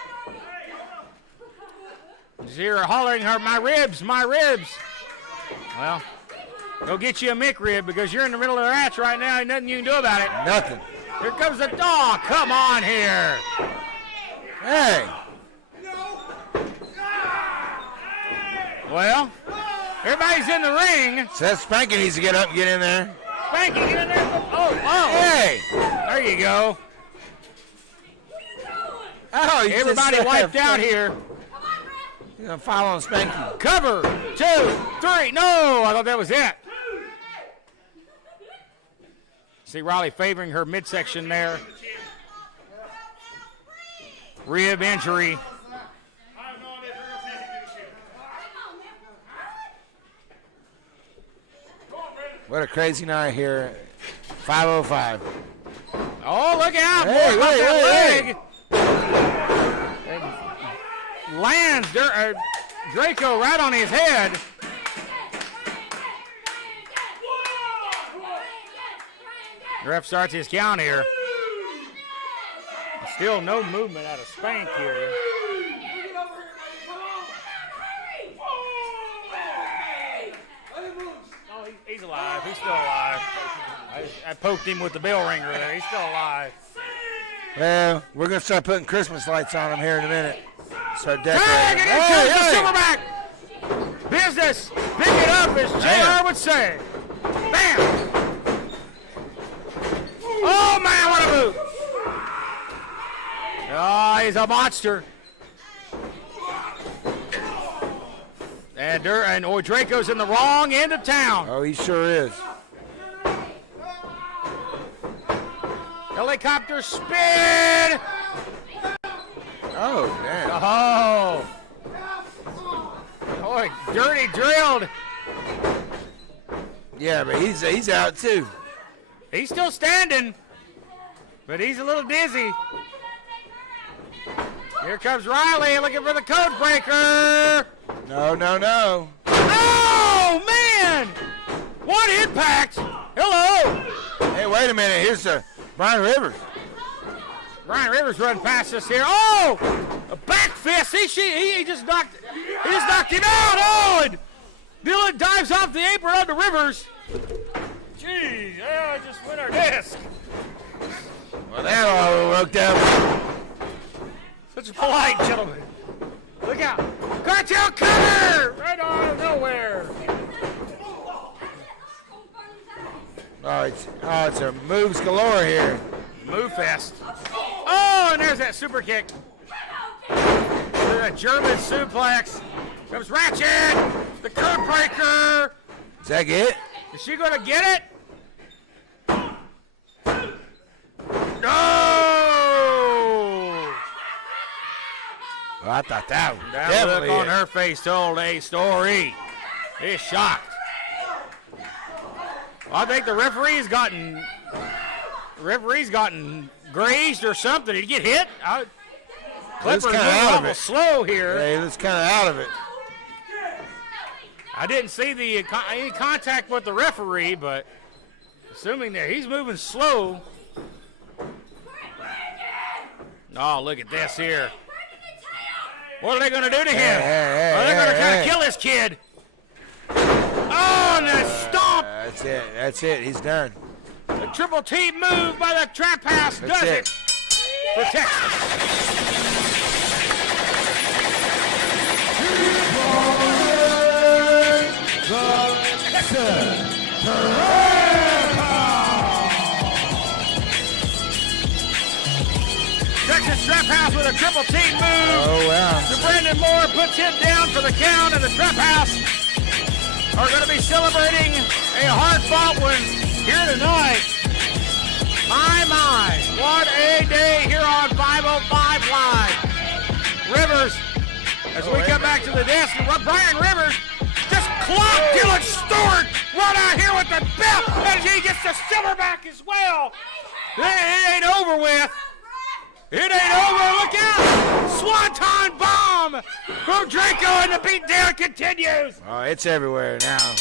He's here hollering her, my ribs, my ribs. Well, go get you a McRib because you're in the middle of the match right now. Ain't nothing you can do about it. Nothing. Here comes the dog. Come on here. Hey. Well, everybody's in the ring. Says Spanky needs to get up and get in there. Spanky, get in there. Oh. Hey. There you go. Oh, you Everybody just, wiped out here. You're going to follow on Spanky. Cover. 2, 3. No, I thought that was it. See Riley favoring her midsection there. Rib injury. What a crazy night here. 5:05. Oh, look out. Hey, Boy, wait. Lands Draco right on his head. The ref starts his count here. Still no movement out of Spank here. Oh, he's alive. He's still alive. I poked him with the bell ringer there. He's still alive. Well, we're going to start putting Christmas lights on him here in a minute. Start Tag, decorating. and here comes the silverback. Business. Pick it up, as JR would say. Bam. Oh, man, what a move. Oh, he's a monster. And Draco's in the wrong end of town. Oh, he sure is. Helicopter spin. Oh, damn. Oh. Boy, dirty drilled. Yeah, but he's out too. He's still standing, but he's a little dizzy. Here comes Riley looking for the code breaker. No. Oh, man! What impact! Hello! Hey, wait a minute. Here's Brian Rivers. Brian Rivers running past us here. Oh! A back fist. He just knocked him out. Oh! And Dylan dives off the apron onto Rivers. Jeez, I just went our disc. Well, that all worked out. Such a polite gentleman. Look out. Cartel cover! Right out of nowhere. Oh, it's a moves galore here. Move fest. Oh, and there's that super kick. A German suplex. Comes Ratchet. The curb breaker. Is that it? Is she going to get it? No! Well, I thought that was That definitely look on it. her face told a story. He's shocked. I think the referee's gotten grazed or something. Did he get hit? Clipper's moving awful slow here. Yeah, he was kind of out of it. I didn't see any contact with the referee, but assuming that he's moving slow. Oh, look at this here. What are they going to do to him? Are they going to kind of kill this kid? Oh, and a stomp. That's it. He's done. The triple T move by the Trap House does it for Texas. Texas Trap House with a triple T move. Oh, wow. So Brandon Moore puts him down for the count, and the Trap House are going to be celebrating a hard-fought one here tonight. My, what a day here on 505 Live. Rivers, as we come back to the desk, Brian Rivers just clocked Dylan Stewart right out here with the belt, and he gets the silverback as well. It ain't over with. It ain't over. Look out. Swanton bomb from Draco, and the beatdown continues. Oh, it's everywhere now.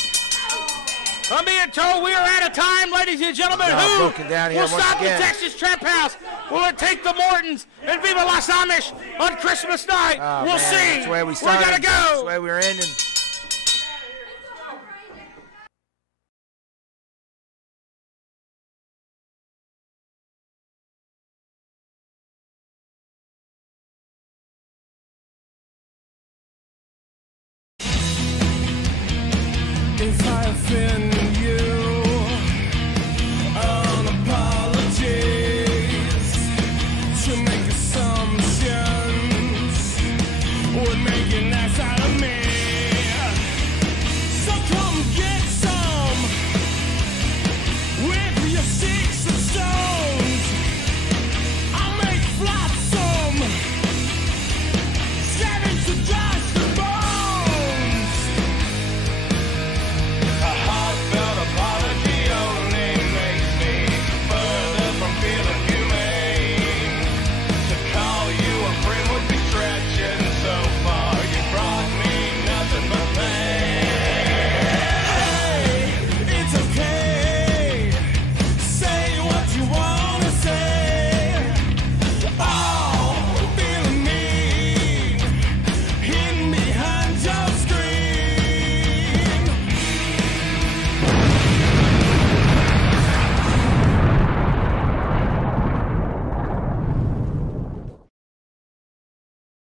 I'm being told we are out of time, ladies and gentlemen. Who broken down here will once stop again. the Texas Trap House? Will it take the Mortons and Viva Las Amish on Christmas night? Oh, we'll man, see. That's the way we We're started. going to go. That's the way we were ending.